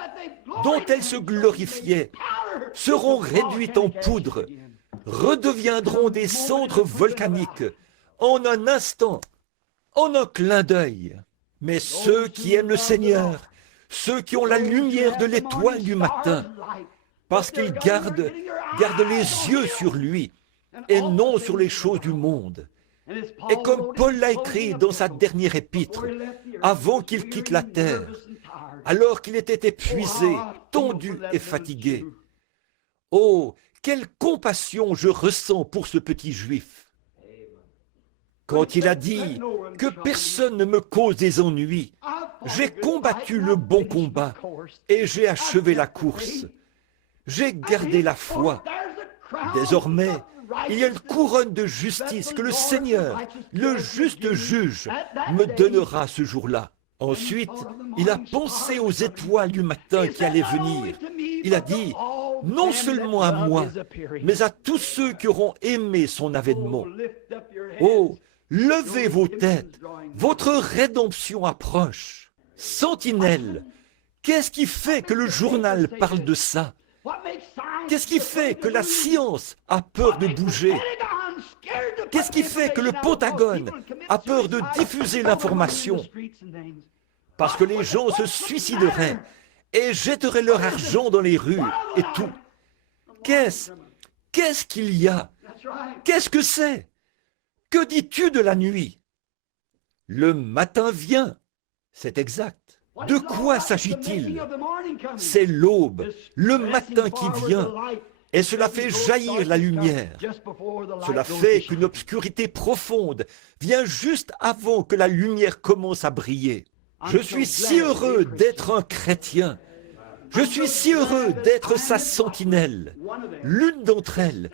dont elles se glorifiaient seront réduites en poudre, redeviendront des cendres volcaniques en un instant, en un clin d'œil. Mais ceux qui aiment le Seigneur, ceux qui ont la lumière de l'étoile du matin, parce qu'ils gardent les yeux sur lui et non sur les choses du monde. Et comme Paul l'a écrit dans sa dernière épître, avant qu'il quitte la terre, alors qu'il était épuisé, tondu et fatigué. Oh, quelle compassion je ressens pour ce petit juif. Quand il a dit que personne ne me cause des ennuis, j'ai combattu le bon combat et j'ai achevé la course. J'ai gardé la foi. Désormais, il y a une couronne de justice que le Seigneur, le juste juge, me donnera ce jour-là. Ensuite, il a pensé aux étoiles du matin qui allaient venir. Il a dit, non seulement à moi, mais à tous ceux qui auront aimé son avènement. Oh, levez vos têtes, votre rédemption approche. Sentinelle, qu'est-ce qui fait que le journal parle de ça? Qu'est-ce qui fait que la science a peur de bouger? Qu'est-ce qui fait que le Pentagone a peur de diffuser l'information? Parce que les gens se suicideraient et jetteraient leur argent dans les rues et tout. Qu'est-ce qu'il y a? Qu'est-ce que c'est? Que dis-tu de la nuit? Le matin vient, c'est exact. De quoi s'agit-il? C'est l'aube, le matin qui vient, et cela fait jaillir la lumière. Cela fait qu'une obscurité profonde vient juste avant que la lumière commence à briller. Je suis si heureux d'être un chrétien. Je suis si heureux d'être sa sentinelle, l'une d'entre elles,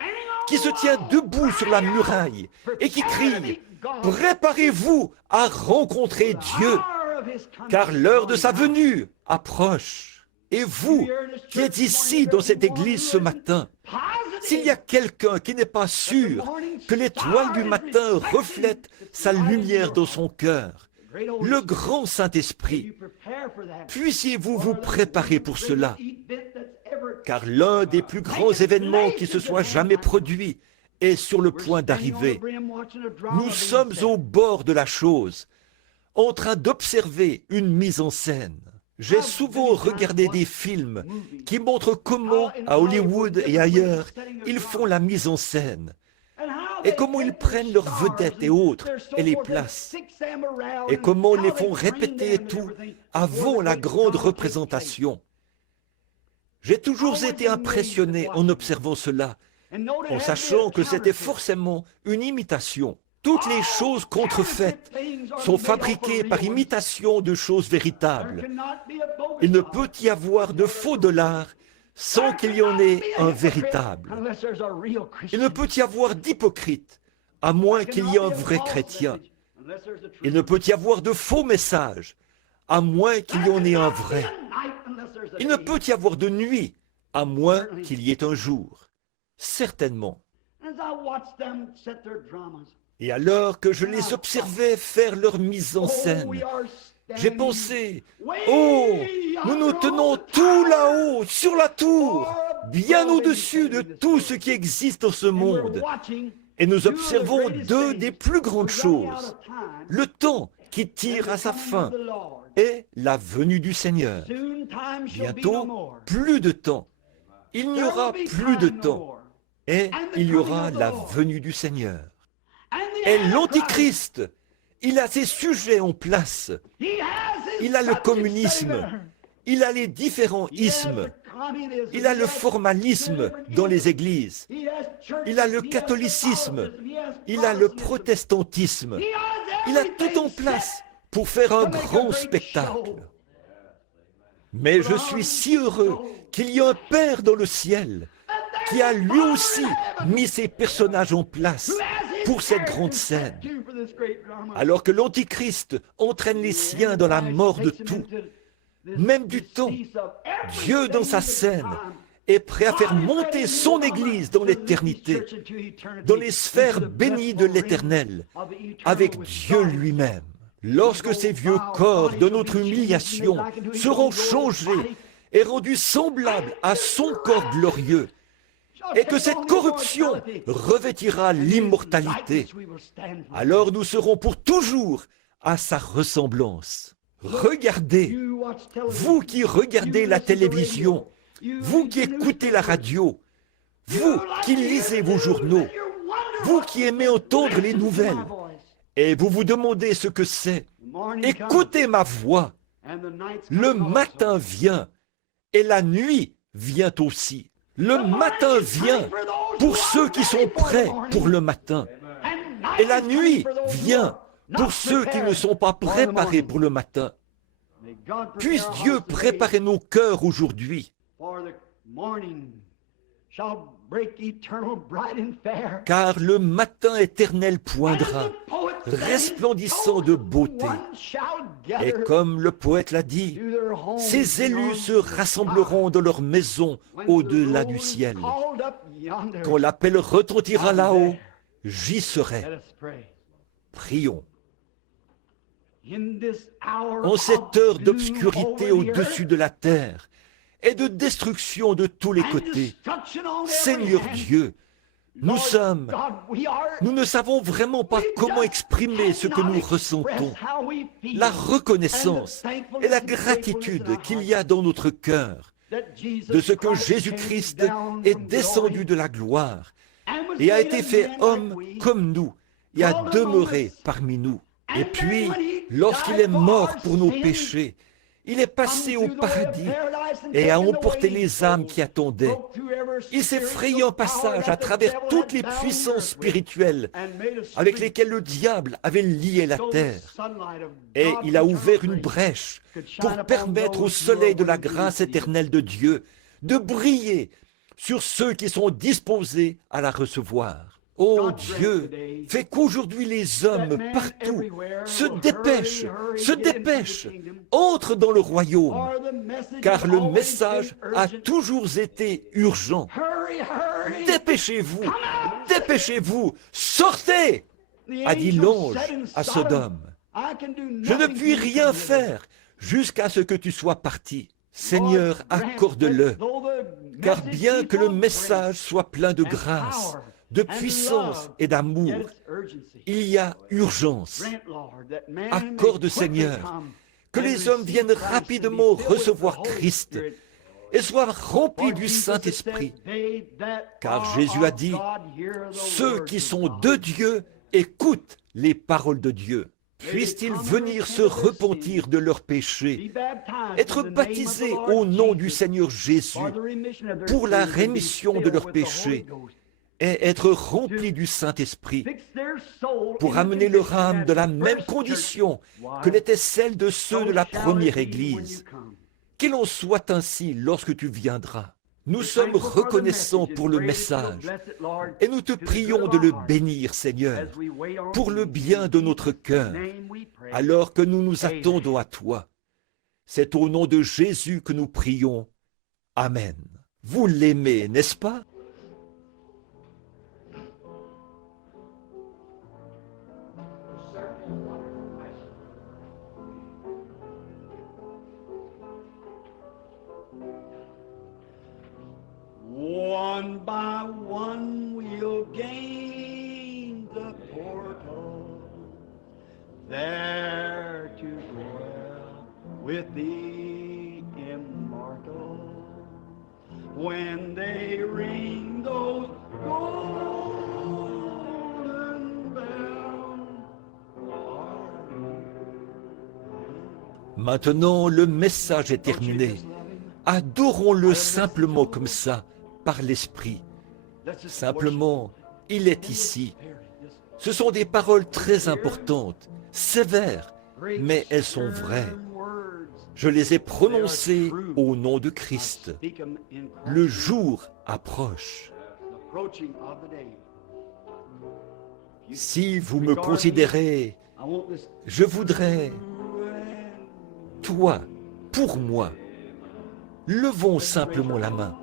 qui se tient debout sur la muraille et qui crie « Préparez-vous à rencontrer Dieu !» car l'heure de sa venue approche. Et vous, qui êtes ici dans cette église ce matin, s'il y a quelqu'un qui n'est pas sûr que l'étoile du matin reflète sa lumière dans son cœur, le grand Saint-Esprit, puissiez-vous vous préparer pour cela, car l'un des plus grands événements qui se soit jamais produit est sur le point d'arriver. Nous sommes au bord de la chose, en train d'observer une mise en scène. J'ai souvent regardé des films qui montrent comment, à Hollywood et ailleurs, ils font la mise en scène, et comment ils prennent leurs vedettes et autres et les placent, et comment ils les font répéter et tout avant la grande représentation. J'ai toujours été impressionné en observant cela, en sachant que c'était forcément une imitation. Toutes les choses contrefaites sont fabriquées par imitation de choses véritables. Il ne peut y avoir de faux dollars sans qu'il y en ait un véritable. Il ne peut y avoir d'hypocrite à moins qu'il y ait un vrai chrétien. Il ne peut y avoir de faux messages à moins qu'il y en ait un vrai. Il ne peut y avoir de nuit à moins qu'il y ait un jour. Certainement. Et alors que je les observais faire leur mise en scène, j'ai pensé, oh, nous nous tenons tout là-haut, sur la tour, bien au-dessus de tout ce qui existe dans ce monde. Et nous observons deux des plus grandes choses, le temps qui tire à sa fin et la venue du Seigneur. Bientôt, plus de temps. Il n'y aura plus de temps. Et il y aura la venue du Seigneur. Et l'Antichrist, il a ses sujets en place. Il a le communisme, il a les différents ismes, il a le formalisme dans les églises, il a le catholicisme, il a le protestantisme, Il a tout en place pour faire un grand spectacle. Mais je suis si heureux qu'il y a un Père dans le ciel qui a lui aussi mis ses personnages en place pour cette grande scène. Alors que l'Antichrist entraîne les siens dans la mort de tout, même du temps, Dieu dans sa scène est prêt à faire monter son Église dans l'éternité, dans les sphères bénies de l'Éternel, avec Dieu lui-même. Lorsque ces vieux corps de notre humiliation seront changés et rendus semblables à son corps glorieux, et que cette corruption revêtira l'immortalité, alors nous serons pour toujours à sa ressemblance. Regardez, vous qui regardez la télévision, vous qui écoutez la radio, vous qui lisez vos journaux, vous qui aimez entendre les nouvelles, et vous vous demandez ce que c'est, écoutez ma voix. Le matin vient, et la nuit vient aussi. Le matin vient pour ceux qui sont prêts pour le matin. Et la nuit vient pour ceux qui ne sont pas préparés pour le matin. Puisse Dieu préparer nos cœurs aujourd'hui. Car le matin éternel poindra, resplendissant de beauté. Et comme le poète l'a dit, ces élus se rassembleront dans leur maison au-delà du ciel. Quand l'appel retentira là-haut, j'y serai. Prions. En cette heure d'obscurité au-dessus de la terre et de destruction de tous les côtés, Seigneur Dieu, nous ne savons vraiment pas comment exprimer ce que nous ressentons, la reconnaissance et la gratitude qu'il y a dans notre cœur de ce que Jésus-Christ est descendu de la gloire et a été fait homme comme nous et a demeuré parmi nous. Et puis, lorsqu'il est mort pour nos péchés, il est passé au paradis et a emporté les âmes qui attendaient. Il s'est frayé un passage à travers toutes les puissances spirituelles avec lesquelles le diable avait lié la terre. Et il a ouvert une brèche pour permettre au soleil de la grâce éternelle de Dieu de briller sur ceux qui sont disposés à la recevoir. Oh Dieu, fais qu'aujourd'hui les hommes partout se dépêchent, entrent dans le royaume, car le message a toujours été urgent. Dépêchez-vous, sortez, a dit l'ange à Sodome. Je ne puis rien faire jusqu'à ce que tu sois parti. Seigneur, accorde-le, car bien que le message soit plein de grâce, de puissance et d'amour, il y a urgence. Accorde, Seigneur, que les hommes viennent rapidement recevoir Christ et soient remplis du Saint-Esprit. Car Jésus a dit, ceux qui sont de Dieu écoutent les paroles de Dieu. Puissent-ils venir se repentir de leurs péchés, être baptisés au nom du Seigneur Jésus pour la rémission de leurs péchés, et être remplis du Saint-Esprit pour amener leur âme de la même condition que l'était celle de ceux de la première Église. Qu'il en soit ainsi lorsque tu viendras. Nous sommes reconnaissants pour le message et nous te prions de le bénir, Seigneur, pour le bien de notre cœur, alors que nous nous attendons à toi. C'est au nom de Jésus que nous prions. Amen. Vous l'aimez, n'est-ce pas? One by one we'll gain the portal, there to dwell with the immortal. When they ring those golden bells. Maintenant, le message est terminé. Adorons-le simplement comme ça, par l'Esprit. Simplement, il est ici. Ce sont des paroles très importantes. sévères, mais elles sont vraies. Je les ai prononcées au nom de Christ. Le jour approche. Si vous me considérez, je voudrais, toi, pour moi, levons simplement la main.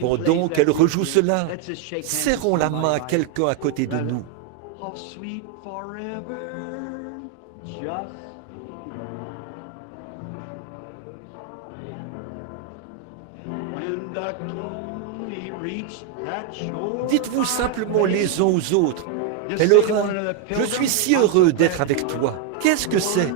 Pendant qu'elle rejoue cela, serrons la main à quelqu'un à côté de nous. Dites-vous simplement les uns aux autres, pèlerin, je suis si heureux d'être avec toi. Qu'est-ce que c'est?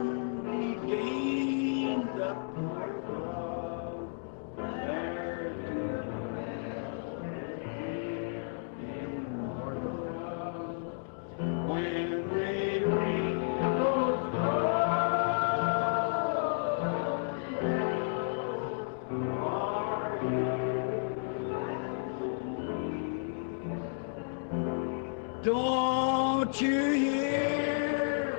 Don't you hear?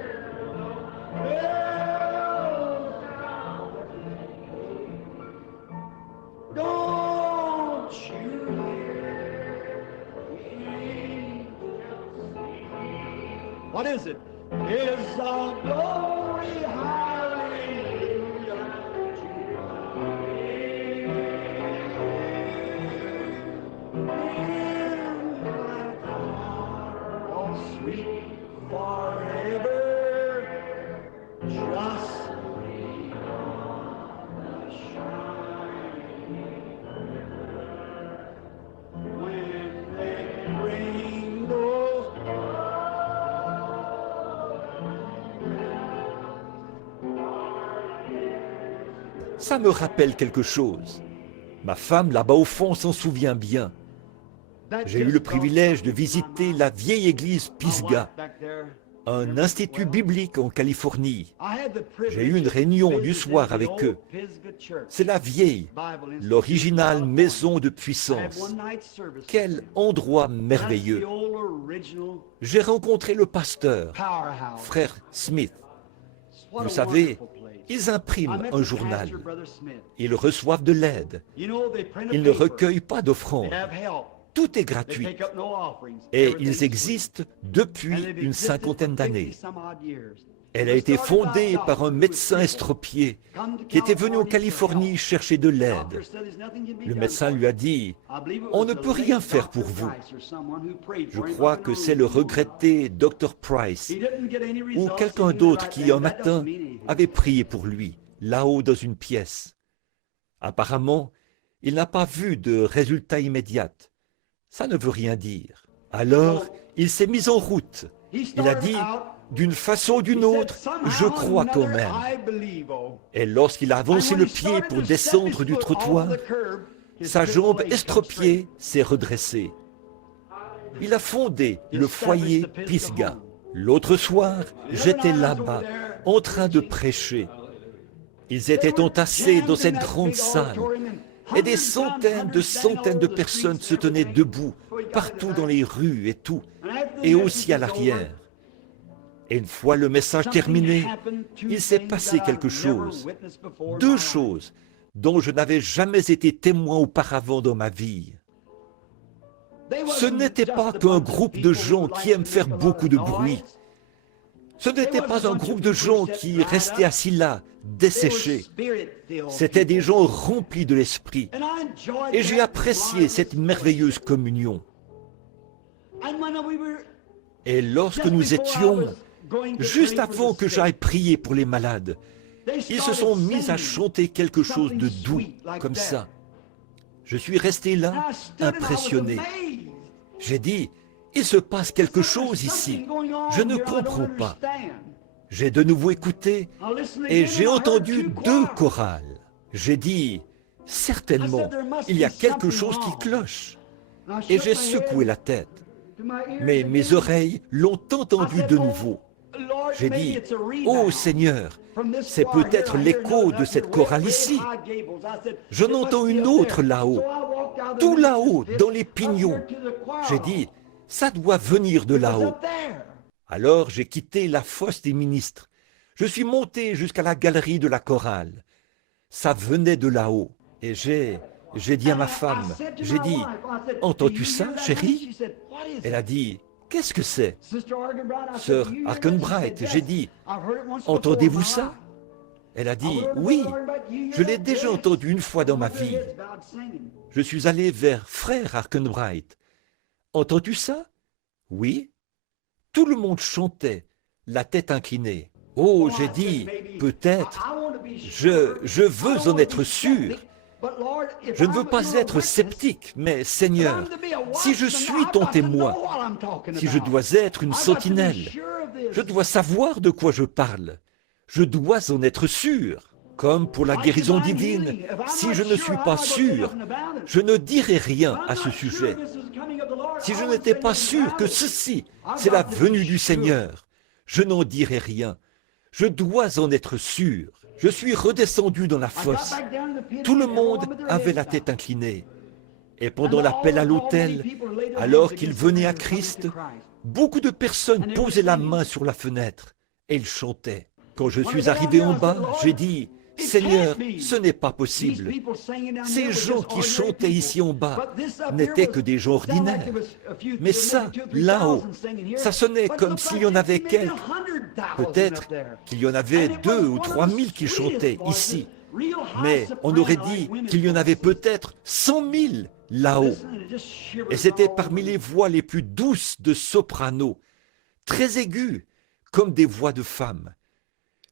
Don't you hear? What is it? It's a glory, hallelujah. Forever, just when they bring those Ça me rappelle quelque chose. Ma femme, là-bas au fond, s'en souvient bien. J'ai eu le privilège de visiter la vieille église Pisgah, un institut biblique en Californie. J'ai eu une réunion du soir avec eux. C'est la vieille, l'originale maison de puissance. Quel endroit merveilleux! J'ai rencontré le pasteur, frère Smith. Vous savez, ils impriment un journal. Ils reçoivent de l'aide. Ils ne recueillent pas d'offrandes. Tout est gratuit. Et ils existent depuis une cinquantaine d'années. Elle a été fondée par un médecin estropié qui était venu en Californie chercher de l'aide. Le médecin lui a dit, « On ne peut rien faire pour vous. » Je crois que c'est le regretté Dr. Price ou quelqu'un d'autre qui, un matin, avait prié pour lui, là-haut dans une pièce. Apparemment, il n'a pas vu de résultat immédiat. Ça ne veut rien dire. Alors, il s'est mis en route. Il a dit, d'une façon ou d'une autre, je crois quand même. Et lorsqu'il a avancé le pied pour descendre du trottoir, sa jambe estropiée s'est redressée. Il a fondé le foyer Pisgah. L'autre soir, j'étais là-bas, en train de prêcher. Ils étaient entassés dans cette grande salle. Et des centaines de personnes se tenaient debout, partout dans les rues et tout, et aussi à l'arrière. Et une fois le message terminé, il s'est passé quelque chose. Deux choses dont je n'avais jamais été témoin auparavant dans ma vie. Ce n'était pas qu'un groupe de gens qui aiment faire beaucoup de bruit. Ce n'était pas un groupe de gens qui restaient assis là, desséchés. C'étaient des gens remplis de l'esprit. Et j'ai apprécié cette merveilleuse communion. Et lorsque nous étions, juste avant que j'aille prier pour les malades, ils se sont mis à chanter quelque chose de doux, comme ça. Je suis resté là, impressionné. J'ai dit, il se passe quelque chose ici. Je ne comprends pas. J'ai de nouveau écouté et j'ai entendu 2 chorales. J'ai dit, certainement, il y a quelque chose qui cloche. Et j'ai secoué la tête. Mais mes oreilles l'ont entendu de nouveau. J'ai dit, ô Seigneur, c'est peut-être l'écho de cette chorale ici. Je n'entends une autre là-haut, tout là-haut, dans les pignons. J'ai dit, ça doit venir de là-haut. Alors j'ai quitté la fosse des ministres. Je suis monté jusqu'à la galerie de la chorale. Ça venait de là-haut. Et j'ai dit à ma femme, j'ai dit, entends-tu ça, chérie? Elle a dit, qu'est-ce que c'est? Sœur Arkenbright, j'ai dit, entendez-vous ça? Elle a dit, oui, je l'ai déjà entendu une fois dans ma vie. Je suis allé vers frère Arkenbright. Entends-tu ça? Oui. Tout le monde chantait, la tête inclinée. Oh, j'ai dit, peut-être, je veux en être sûr. Je ne veux pas être sceptique, mais Seigneur, si je suis ton témoin, si je dois être une sentinelle, je dois savoir de quoi je parle. Je dois en être sûr. Comme pour la guérison divine, si je ne suis pas sûr, je ne dirai rien à ce sujet. Si je n'étais pas sûr que ceci, c'est la venue du Seigneur, je n'en dirai rien. Je dois en être sûr. Je suis redescendu dans la fosse. Tout le monde avait la tête inclinée. Et pendant l'appel à l'autel, alors qu'ils venaient à Christ, beaucoup de personnes posaient la main sur la fenêtre et ils chantaient. Quand je suis arrivé en bas, j'ai dit, « Seigneur, ce n'est pas possible. Ces gens qui chantaient ici en bas n'étaient que des gens ordinaires. Mais ça, là-haut, ça sonnait comme s'il y en avait quelques. Peut-être qu'il y en avait 2 ou 3 000 qui chantaient ici. Mais on aurait dit qu'il y en avait peut-être 100 000 là-haut. Et c'était parmi les voix les plus douces de soprano, très aiguës, comme des voix de femmes.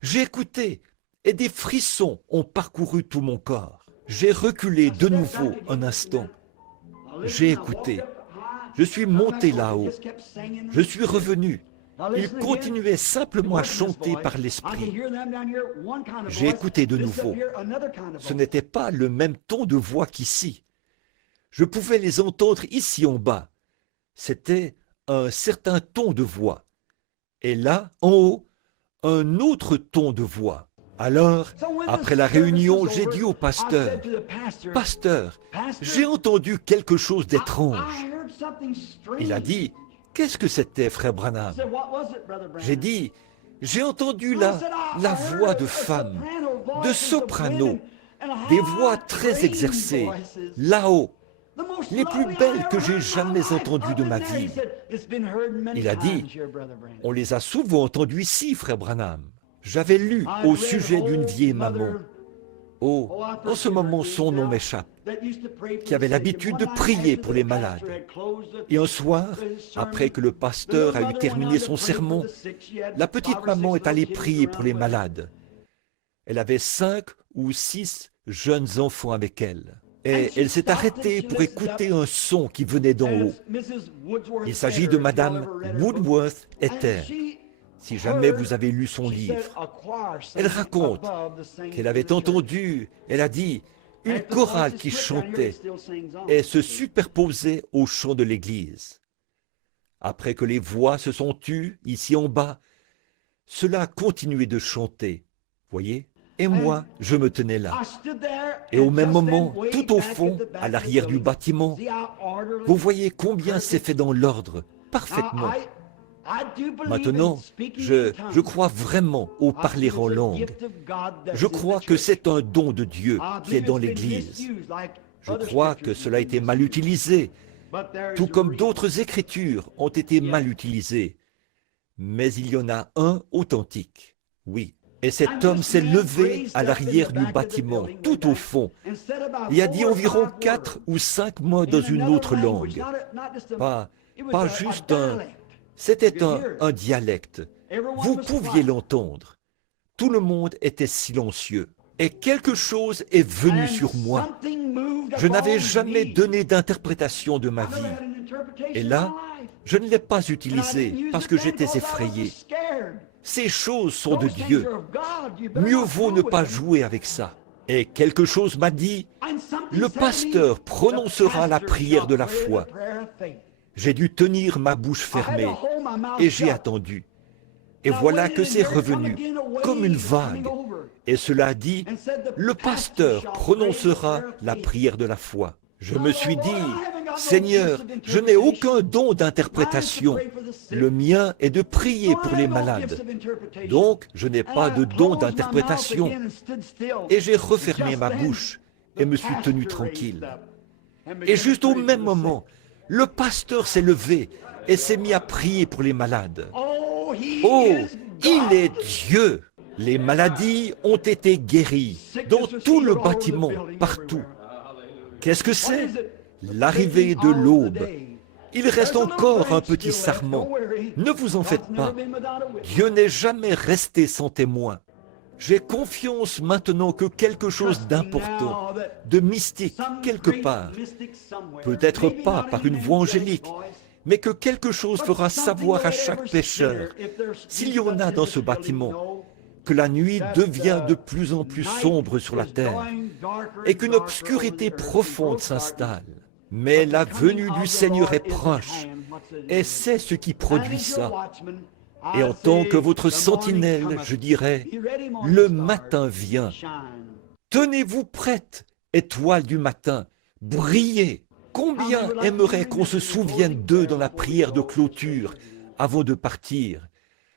J'ai écouté et des frissons ont parcouru tout mon corps. J'ai reculé de nouveau un instant. J'ai écouté. Je suis monté là-haut. Je suis revenu. Ils continuaient simplement à chanter par l'esprit. J'ai écouté de nouveau. Ce n'était pas le même ton de voix qu'ici. Je pouvais les entendre ici en bas. C'était un certain ton de voix. Et là, en haut, un autre ton de voix. Alors, après la réunion, j'ai dit au pasteur, « Pasteur, j'ai entendu quelque chose d'étrange. » Il a dit, « Qu'est-ce que c'était, frère Branham ?» J'ai dit, « J'ai entendu là la voix de femme, de soprano, des voix très exercées, là-haut, les plus belles que j'ai jamais entendues de ma vie. » Il a dit, « On les a souvent entendues ici, frère Branham. » J'avais lu au sujet d'une vieille maman. Oh, en ce moment son nom m'échappe, qui avait l'habitude de prier pour les malades. Et un soir, après que le pasteur a eu terminé son sermon, la petite maman est allée prier pour les malades. Elle avait 5 ou 6 jeunes enfants avec elle. Et elle s'est arrêtée pour écouter un son qui venait d'en haut. Il s'agit de Madame Woodworth Ether. Si jamais vous avez lu son livre, elle raconte qu'elle avait entendu, elle a dit, une chorale qui chantait et se superposait au chant de l'église. Après que les voix se sont tues ici en bas, cela a continué de chanter, voyez? Et moi, je me tenais là. Et au même moment, tout au fond, à l'arrière du bâtiment, vous voyez combien c'est fait dans l'ordre, parfaitement. Maintenant, je crois vraiment au parler en langue. Je crois que c'est un don de Dieu qui est dans l'Église. Je crois que cela a été mal utilisé, tout comme d'autres écritures ont été mal utilisées. mais il y en a un authentique, oui. Et cet homme s'est levé à l'arrière du bâtiment, tout au fond, et a dit environ 4 ou 5 mots dans une autre langue. Pas juste c'était un dialecte. Vous pouviez l'entendre. Tout le monde était silencieux. Et quelque chose est venu sur moi. Je n'avais jamais donné d'interprétation de ma vie. Et là, je ne l'ai pas utilisé parce que j'étais effrayé. Ces choses sont de Dieu. Mieux vaut ne pas jouer avec ça. Et quelque chose m'a dit, le pasteur prononcera la prière de la foi. J'ai dû tenir ma bouche fermée et j'ai attendu. Et voilà que c'est revenu comme une vague. Et cela a dit, le pasteur prononcera la prière de la foi. Je me suis dit, Seigneur, je n'ai aucun don d'interprétation. Le mien est de prier pour les malades. Donc, je n'ai pas de don d'interprétation. Et j'ai refermé ma bouche et me suis tenu tranquille. Et juste au même moment, le pasteur s'est levé et s'est mis à prier pour les malades. Oh, il est Dieu! Les maladies ont été guéries dans tout le bâtiment, partout. Qu'est-ce que c'est? L'arrivée de l'aube. Il reste encore un petit sarment. Ne vous en faites pas. Dieu n'est jamais resté sans témoin. J'ai confiance maintenant que quelque chose d'important, de mystique quelque part, peut-être pas par une voix angélique, mais que quelque chose fera savoir à chaque pécheur, s'il y en a dans ce bâtiment, que la nuit devient de plus en plus sombre sur la terre et qu'une obscurité profonde s'installe. Mais la venue du Seigneur est proche et c'est ce qui produit ça. Et en tant que votre sentinelle, je dirais, le matin vient. Tenez-vous prête, étoile du matin, brillez. Combien aimerait qu'on se souvienne d'eux dans la prière de clôture avant de partir?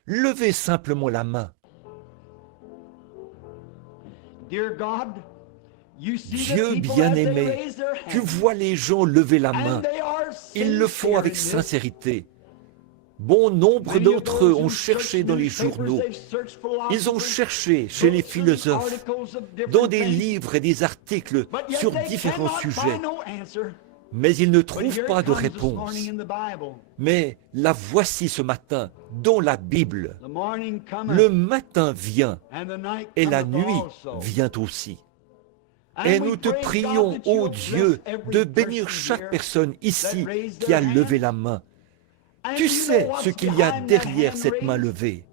Levez simplement la main. Dieu bien-aimé, tu vois les gens lever la main. Ils le font avec sincérité. Bon nombre d'entre eux ont cherché dans les journaux. Ils ont cherché chez les philosophes, dans des livres et des articles sur différents sujets. Mais ils ne trouvent pas de réponse. Mais la voici ce matin, dans la Bible. Le matin vient et la nuit vient aussi. Et nous te prions, ô Dieu, de bénir chaque personne ici qui a levé la main. Tu sais ce qu'il y a derrière cette main levée.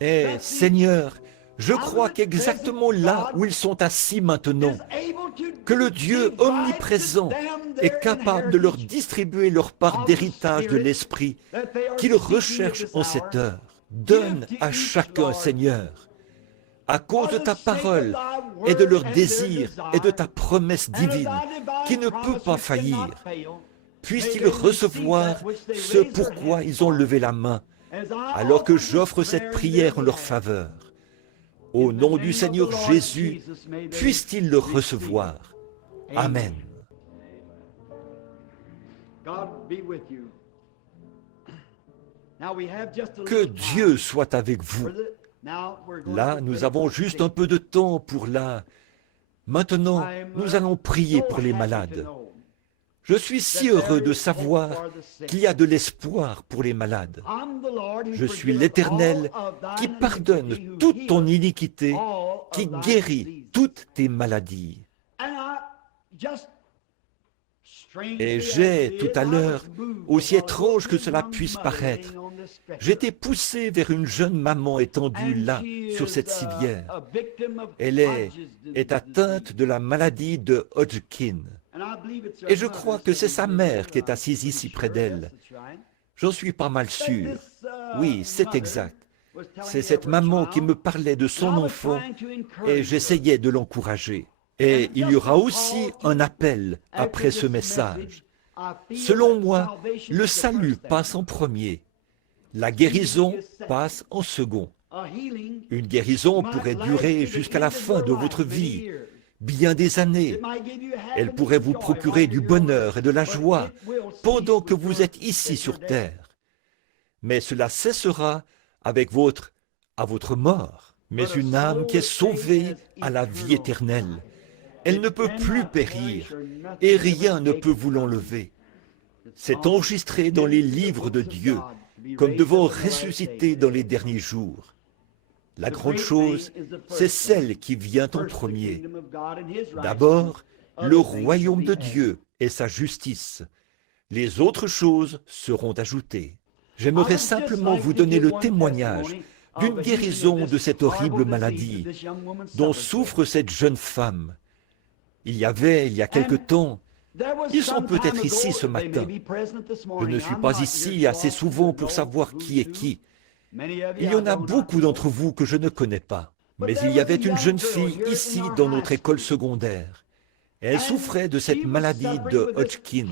Et Seigneur, je crois qu'exactement là où ils sont assis maintenant, que le Dieu omniprésent est capable de leur distribuer leur part d'héritage de l'Esprit qu'ils recherchent en cette heure. Donne à chacun, Seigneur, à cause de ta parole et de leur désir et de ta promesse divine qui ne peut pas faillir. Puissent-ils recevoir ce pourquoi ils ont levé la main, alors que j'offre cette prière en leur faveur. Au nom du Seigneur Jésus, puissent-ils le recevoir. Amen. Que Dieu soit avec vous. Là, nous avons juste un peu de temps pour la... Maintenant, nous allons prier pour les malades. Je suis si heureux de savoir qu'il y a de l'espoir pour les malades. Je suis l'Éternel qui pardonne toute ton iniquité, qui guérit toutes tes maladies. Et j'ai, tout à l'heure, aussi étrange que cela puisse paraître, j'étais poussé vers une jeune maman étendue là, sur cette civière. Elle est atteinte de la maladie de Hodgkin. Et je crois que c'est sa mère qui est assise ici près d'elle. J'en suis pas mal sûr. Oui, c'est exact. C'est cette maman qui me parlait de son enfant et j'essayais de l'encourager. Et il y aura aussi un appel après ce message. Selon moi, le salut passe en premier. La guérison passe en second. Une guérison pourrait durer jusqu'à la fin de votre vie, bien des années. Elle pourrait vous procurer du bonheur et de la joie pendant que vous êtes ici sur terre. Mais cela cessera à votre mort. Mais une âme qui est sauvée à la vie éternelle, elle ne peut plus périr et rien ne peut vous l'enlever. C'est enregistré dans les livres de Dieu comme devant ressusciter dans les derniers jours. La grande chose, c'est celle qui vient en premier. D'abord, le royaume de Dieu et sa justice. Les autres choses seront ajoutées. J'aimerais simplement vous donner le témoignage d'une guérison de cette horrible maladie dont souffre cette jeune femme. Il y a quelque temps, ils sont peut-être ici ce matin. Je ne suis pas ici assez souvent pour savoir qui est qui. Il y en a beaucoup d'entre vous que je ne connais pas. Mais il y avait une jeune fille ici dans notre école secondaire. Elle souffrait de cette maladie de Hodgkin.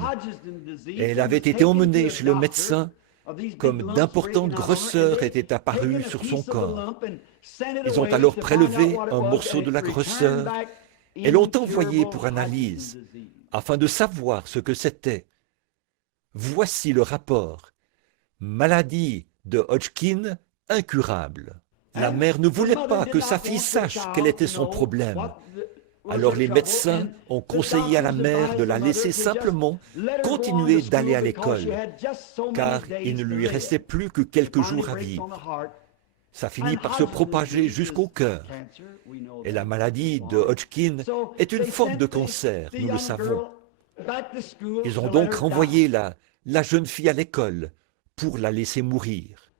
Et elle avait été emmenée chez le médecin comme d'importantes grosseurs étaient apparues sur son corps. Ils ont alors prélevé un morceau de la grosseur et l'ont envoyé pour analyse, afin de savoir ce que c'était. Voici le rapport. Maladie de Hodgkin incurable. La mère ne voulait pas que sa fille sache quel était son problème. Alors les médecins ont conseillé à la mère de la laisser simplement continuer d'aller à l'école, car il ne lui restait plus que quelques jours à vivre. Ça finit par se propager jusqu'au cœur. Et la maladie de Hodgkin est une forme de cancer, nous le savons. Ils ont donc renvoyé la jeune fille à l'école pour la laisser mourir.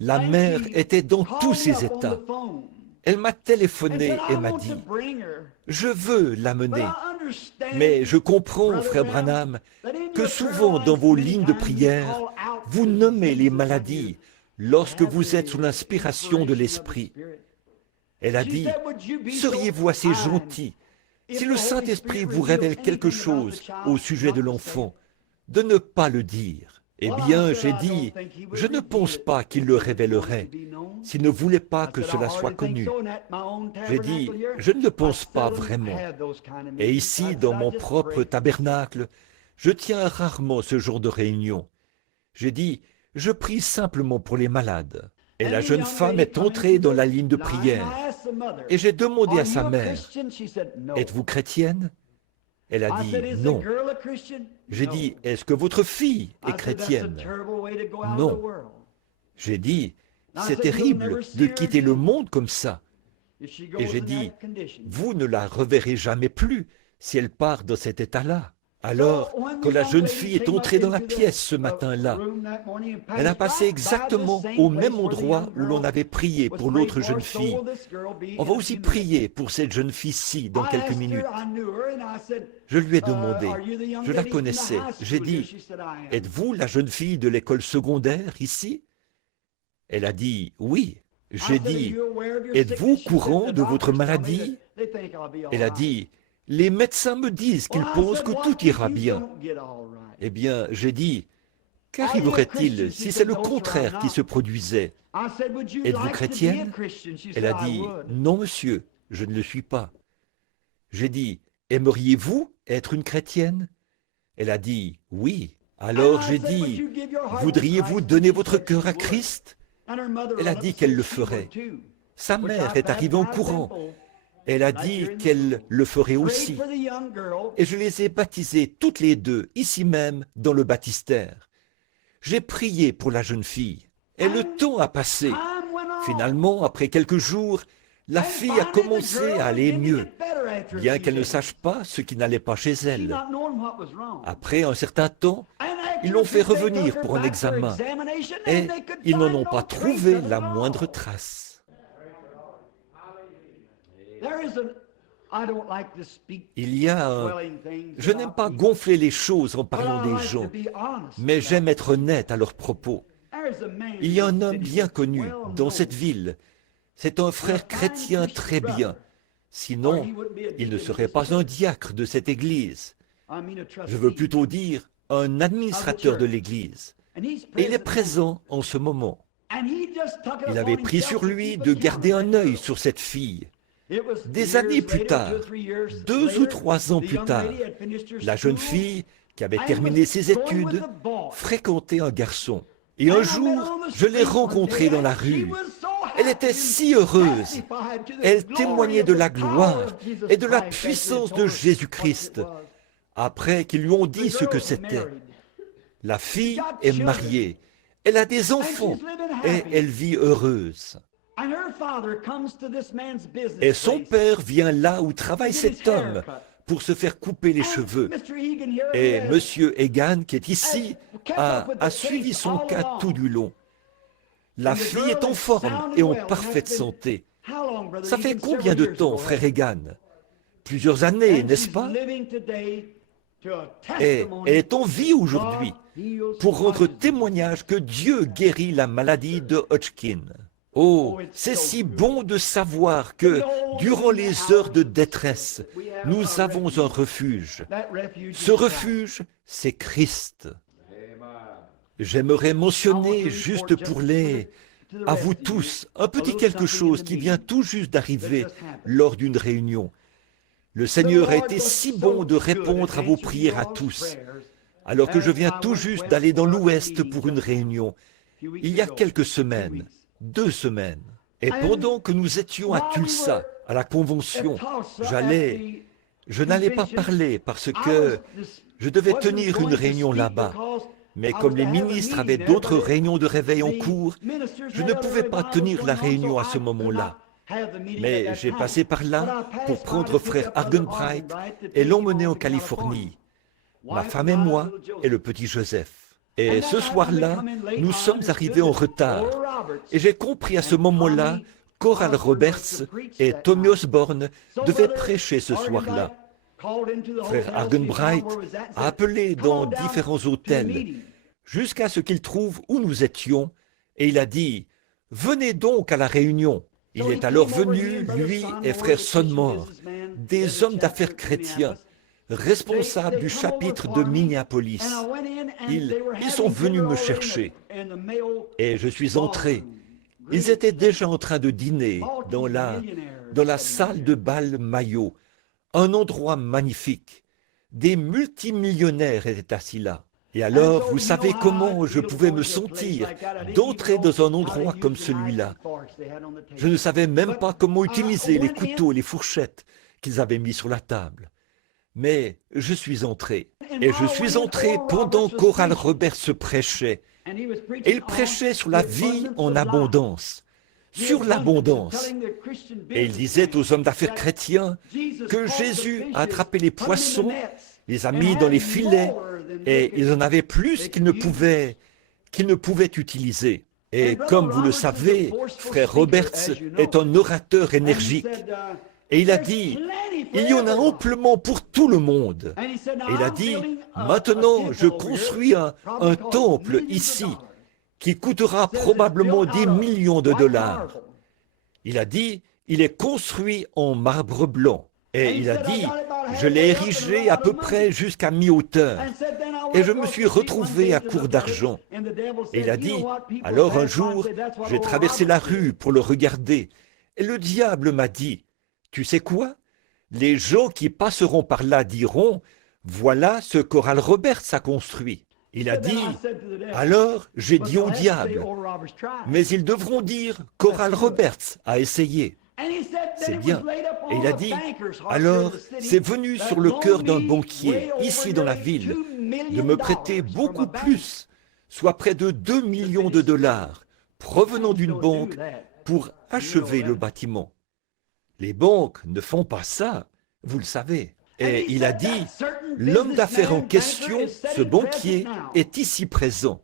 La mère était dans tous ses états. Elle m'a téléphoné et m'a dit « Je veux l'amener, mais je comprends, frère Branham, que souvent dans vos lignes de prière, vous nommez les maladies lorsque vous êtes sous l'inspiration de l'Esprit. » Elle a dit « Seriez-vous assez gentil, si le Saint-Esprit vous révèle quelque chose au sujet de l'enfant, de ne pas le dire ?» Eh bien, j'ai dit, je ne pense pas qu'il le révélerait s'il ne voulait pas que cela soit connu. J'ai dit, je ne le pense pas vraiment. Et ici, dans mon propre tabernacle, je tiens rarement ce genre de réunion. J'ai dit, je prie simplement pour les malades. Et la jeune femme est entrée dans la ligne de prière. Et j'ai demandé à sa mère, êtes-vous chrétienne ? Elle a dit non. J'ai dit, est-ce que votre fille est chrétienne? Non. J'ai dit, c'est terrible de quitter le monde comme ça. Et j'ai dit, vous ne la reverrez jamais plus si elle part dans cet état-là. Alors, quand la jeune fille est entrée dans la pièce ce matin-là, elle a passé exactement au même endroit où l'on avait prié pour l'autre jeune fille. On va aussi prier pour cette jeune fille-ci dans quelques minutes. Je lui ai demandé, je la connaissais, j'ai dit, « Êtes-vous la jeune fille de l'école secondaire ici ?» Elle a dit, « Oui. » J'ai dit, « Êtes-vous au courant de votre maladie ?» Elle a dit, « Les médecins me disent qu'ils pensent que tout ira bien. » Eh bien, j'ai dit, « Qu'arriverait-il si c'est le contraire qui se produisait? Êtes-vous chrétienne ?» Elle a dit, « Non, monsieur, je ne le suis pas. » J'ai dit, « Aimeriez-vous être une chrétienne ?» Elle a dit, « Oui. » Alors j'ai dit, « Voudriez-vous donner votre cœur à Christ ?» Elle a dit qu'elle le ferait. Sa mère est arrivée en courant. Elle a dit qu'elle le ferait aussi. Et je les ai baptisées toutes les deux, ici même, dans le baptistère. J'ai prié pour la jeune fille. Et le temps a passé. Finalement, après quelques jours, la fille a commencé à aller mieux, bien qu'elle ne sache pas ce qui n'allait pas chez elle. Après un certain temps, ils l'ont fait revenir pour un examen. Et ils n'en ont pas trouvé la moindre trace. Il y a un... Je n'aime pas gonfler les choses en parlant des gens, mais j'aime être honnête à leur propos. Il y a un homme bien connu dans cette ville. C'est un frère chrétien très bien. Sinon, il ne serait pas un diacre de cette église. Je veux plutôt dire un administrateur de l'église. Et il est présent en ce moment. Il avait pris sur lui de garder un œil sur cette fille. Des années plus tard, 2 ou 3 ans plus tard, la jeune fille qui avait terminé ses études fréquentait un garçon. Et un jour, je l'ai rencontrée dans la rue. Elle était si heureuse. Elle témoignait de la gloire et de la puissance de Jésus-Christ. Après qu'ils lui ont dit ce que c'était. La fille est mariée. Elle a des enfants et elle vit heureuse. Et son père vient là où travaille cet homme pour se faire couper les cheveux. Et M. Egan, qui est ici, a suivi son cas tout du long. La fille est en forme et en parfaite santé. Ça fait combien de temps, frère Egan? Plusieurs années, n'est-ce pas? Et elle est en vie aujourd'hui pour rendre témoignage que Dieu guérit la maladie de Hodgkin. Oh, c'est si bon de savoir que, durant les heures de détresse, nous avons un refuge. Ce refuge, c'est Christ. J'aimerais mentionner, juste pour à vous tous, un petit quelque chose qui vient tout juste d'arriver lors d'une réunion. Le Seigneur a été si bon de répondre à vos prières à tous, alors que je viens tout juste d'aller dans l'Ouest pour une réunion, il y a quelques semaines. 2 semaines. Et pendant que nous étions à Tulsa, à la convention, je n'allais pas parler parce que je devais tenir une réunion là-bas. Mais comme les ministres avaient d'autres réunions de réveil en cours, je ne pouvais pas tenir la réunion à ce moment-là. Mais j'ai passé par là pour prendre frère Argenbright et l'emmener en Californie. Ma femme et moi et le petit Joseph. Et ce soir-là, nous sommes arrivés en retard. Et j'ai compris à ce moment-là qu'Oral Roberts et Tommy Osborne devaient prêcher ce soir-là. Frère Argenbright a appelé dans différents hôtels jusqu'à ce qu'il trouve où nous étions et il a dit « Venez donc à la réunion ». Il est alors venu, lui et frère Sonmore, des hommes d'affaires chrétiens, responsables du chapitre de Minneapolis. Ils sont venus me chercher et je suis entré. Ils étaient déjà en train de dîner dans la salle de bal Mayo, un endroit magnifique. Des multimillionnaires étaient assis là. Et alors, vous savez comment je pouvais me sentir d'entrer dans un endroit comme celui-là. Je ne savais même pas comment utiliser les couteaux et les fourchettes qu'ils avaient mis sur la table. Mais je suis entré. Et je suis entré pendant qu'Oral Roberts se prêchait. Et il prêchait sur la vie en abondance. Sur l'abondance. Et il disait aux hommes d'affaires chrétiens que Jésus a attrapé les poissons, les a mis dans les filets, et ils en avaient plus qu'ils ne pouvaient utiliser. Et comme vous le savez, frère Roberts est un orateur énergique. Et il a dit, il y en a amplement pour tout le monde. Et il a dit, maintenant je construis un temple ici qui coûtera probablement des millions de dollars. Il a dit, il est construit en marbre blanc. Et il a dit, je l'ai érigé à peu près jusqu'à mi-hauteur. Et je me suis retrouvé à court d'argent. Et il a dit, alors un jour, j'ai traversé la rue pour le regarder. Et le diable m'a dit, tu sais quoi? Les gens qui passeront par là diront, voilà ce qu'Oral Roberts a construit. Il a dit, alors j'ai dit au diable, mais ils devront dire qu'Oral Roberts a essayé. C'est bien. Et il a dit, alors c'est venu sur le cœur d'un banquier, ici dans la ville, de me prêter beaucoup plus, soit près de 2 millions de dollars, provenant d'une banque, pour achever le bâtiment. Les banques ne font pas ça, vous le savez. Et il a dit, l'homme d'affaires en question, ce banquier, est ici présent.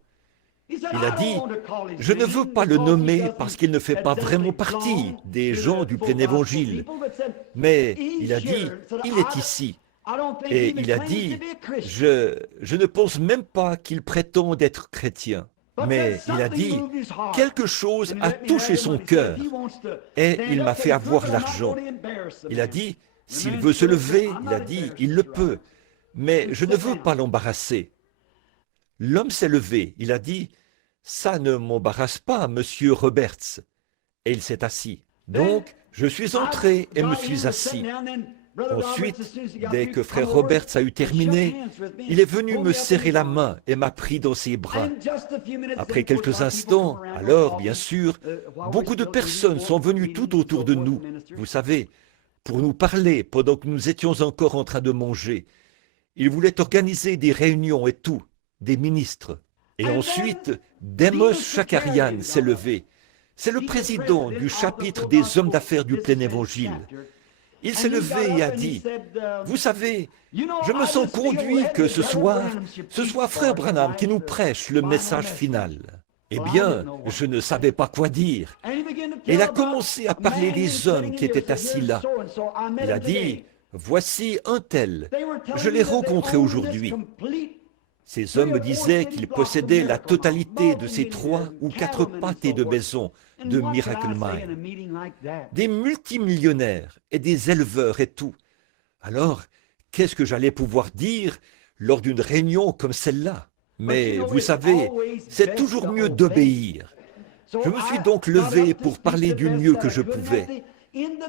Il a dit, je ne veux pas le nommer parce qu'il ne fait pas vraiment partie des gens du plein évangile. Mais il a dit, il est ici. Et il a dit, je ne pense même pas qu'il prétende être chrétien. Mais il a dit, quelque chose a touché son cœur et il m'a fait avoir l'argent. Il a dit, s'il veut se lever, il a dit, il le peut, mais je ne veux pas l'embarrasser. L'homme s'est levé, il a dit, ça ne m'embarrasse pas, monsieur Roberts. Et il s'est assis. Donc, Je suis entré et me suis assis. Ensuite, dès que frère Roberts a eu terminé, il est venu me serrer la main et m'a pris dans ses bras. Après quelques instants, alors, bien sûr, beaucoup de personnes sont venues tout autour de nous, vous savez, pour nous parler pendant que nous étions encore en train de manger. Ils voulaient organiser des réunions et tout, des ministres. Et ensuite, Demos Shakarian s'est levé. C'est le président du chapitre des hommes d'affaires du plein évangile. Il s'est levé et a dit, « Vous savez, je me sens conduit que ce soit frère Branham qui nous prêche le message final. » Eh bien, je ne savais pas quoi dire. Et il a commencé à parler des hommes qui étaient assis là. Il a dit, « Voici un tel, je l'ai rencontré aujourd'hui. » Ces hommes me disaient qu'ils possédaient la totalité de ces 3 ou 4 pâtés de maison de Miracle Mine. Des multimillionnaires et des éleveurs et tout. Alors, qu'est-ce que j'allais pouvoir dire lors d'une réunion comme celle-là? Mais vous savez, c'est toujours mieux d'obéir. Je me suis donc levé pour parler du mieux que je pouvais.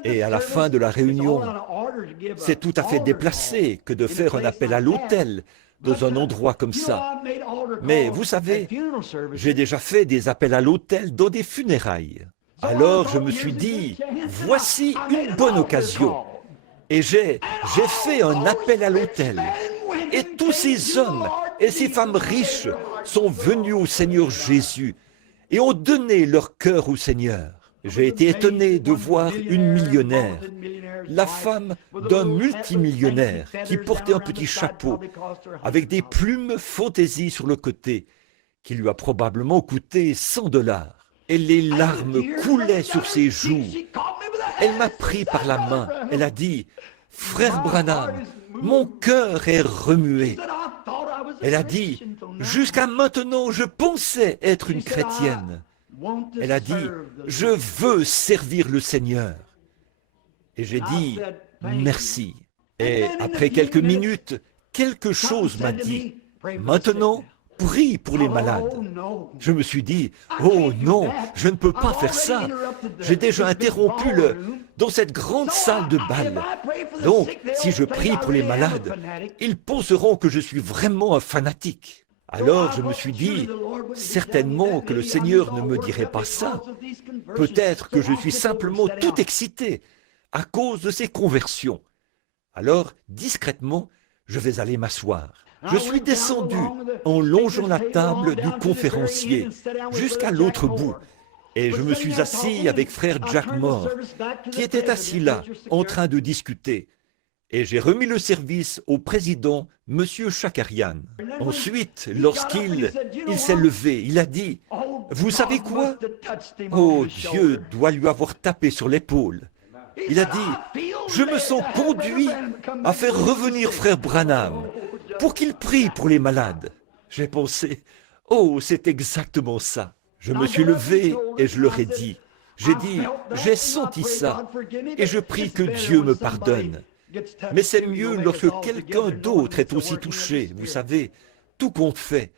Et à la fin de la réunion, c'est tout à fait déplacé que de faire un appel à l'autel dans un endroit comme ça. Mais vous savez, j'ai déjà fait des appels à l'autel dans des funérailles. Alors je me suis dit, voici une bonne occasion. Et j'ai fait un appel à l'autel. Et tous ces hommes et ces femmes riches sont venus au Seigneur Jésus et ont donné leur cœur au Seigneur. J'ai été étonné de voir une millionnaire, la femme d'un multimillionnaire qui portait un petit chapeau avec des plumes fantaisie sur le côté qui lui a probablement coûté $100. Et les larmes coulaient sur ses joues. Elle m'a pris par la main. Elle a dit, « Frère Branham, mon cœur est remué. » Elle a dit, « Jusqu'à maintenant, je pensais être une chrétienne. » Elle a dit, « Je veux servir le Seigneur. » Et j'ai dit, « Merci. » Et après quelques minutes, quelque chose m'a dit, « Maintenant, prie pour les malades. » Je me suis dit, « Oh non, je ne peux pas faire ça. J'ai déjà interrompu dans cette grande salle de bal. Donc, si je prie pour les malades, ils penseront que je suis vraiment un fanatique. » Alors je me suis dit, certainement que le Seigneur ne me dirait pas ça. Peut-être que je suis simplement tout excité à cause de ces conversions. Alors, discrètement, je vais aller m'asseoir. Je suis descendu en longeant la table du conférencier jusqu'à l'autre bout. Et je me suis assis avec frère Jack Moore, qui était assis là, en train de discuter. Et j'ai remis le service au président, M. Shakarian. Ensuite, lorsqu'il s'est levé, il a dit, « Vous savez quoi? Oh, Dieu doit lui avoir tapé sur l'épaule. » Il a dit, « Je me sens conduit à faire revenir frère Branham pour qu'il prie pour les malades. » J'ai pensé, « Oh, c'est exactement ça. » Je me suis levé et je leur ai dit, j'ai dit, « J'ai senti ça et je prie que Dieu me pardonne. » Mais c'est mieux lorsque quelqu'un d'autre est aussi touché, vous savez, tout compte fait.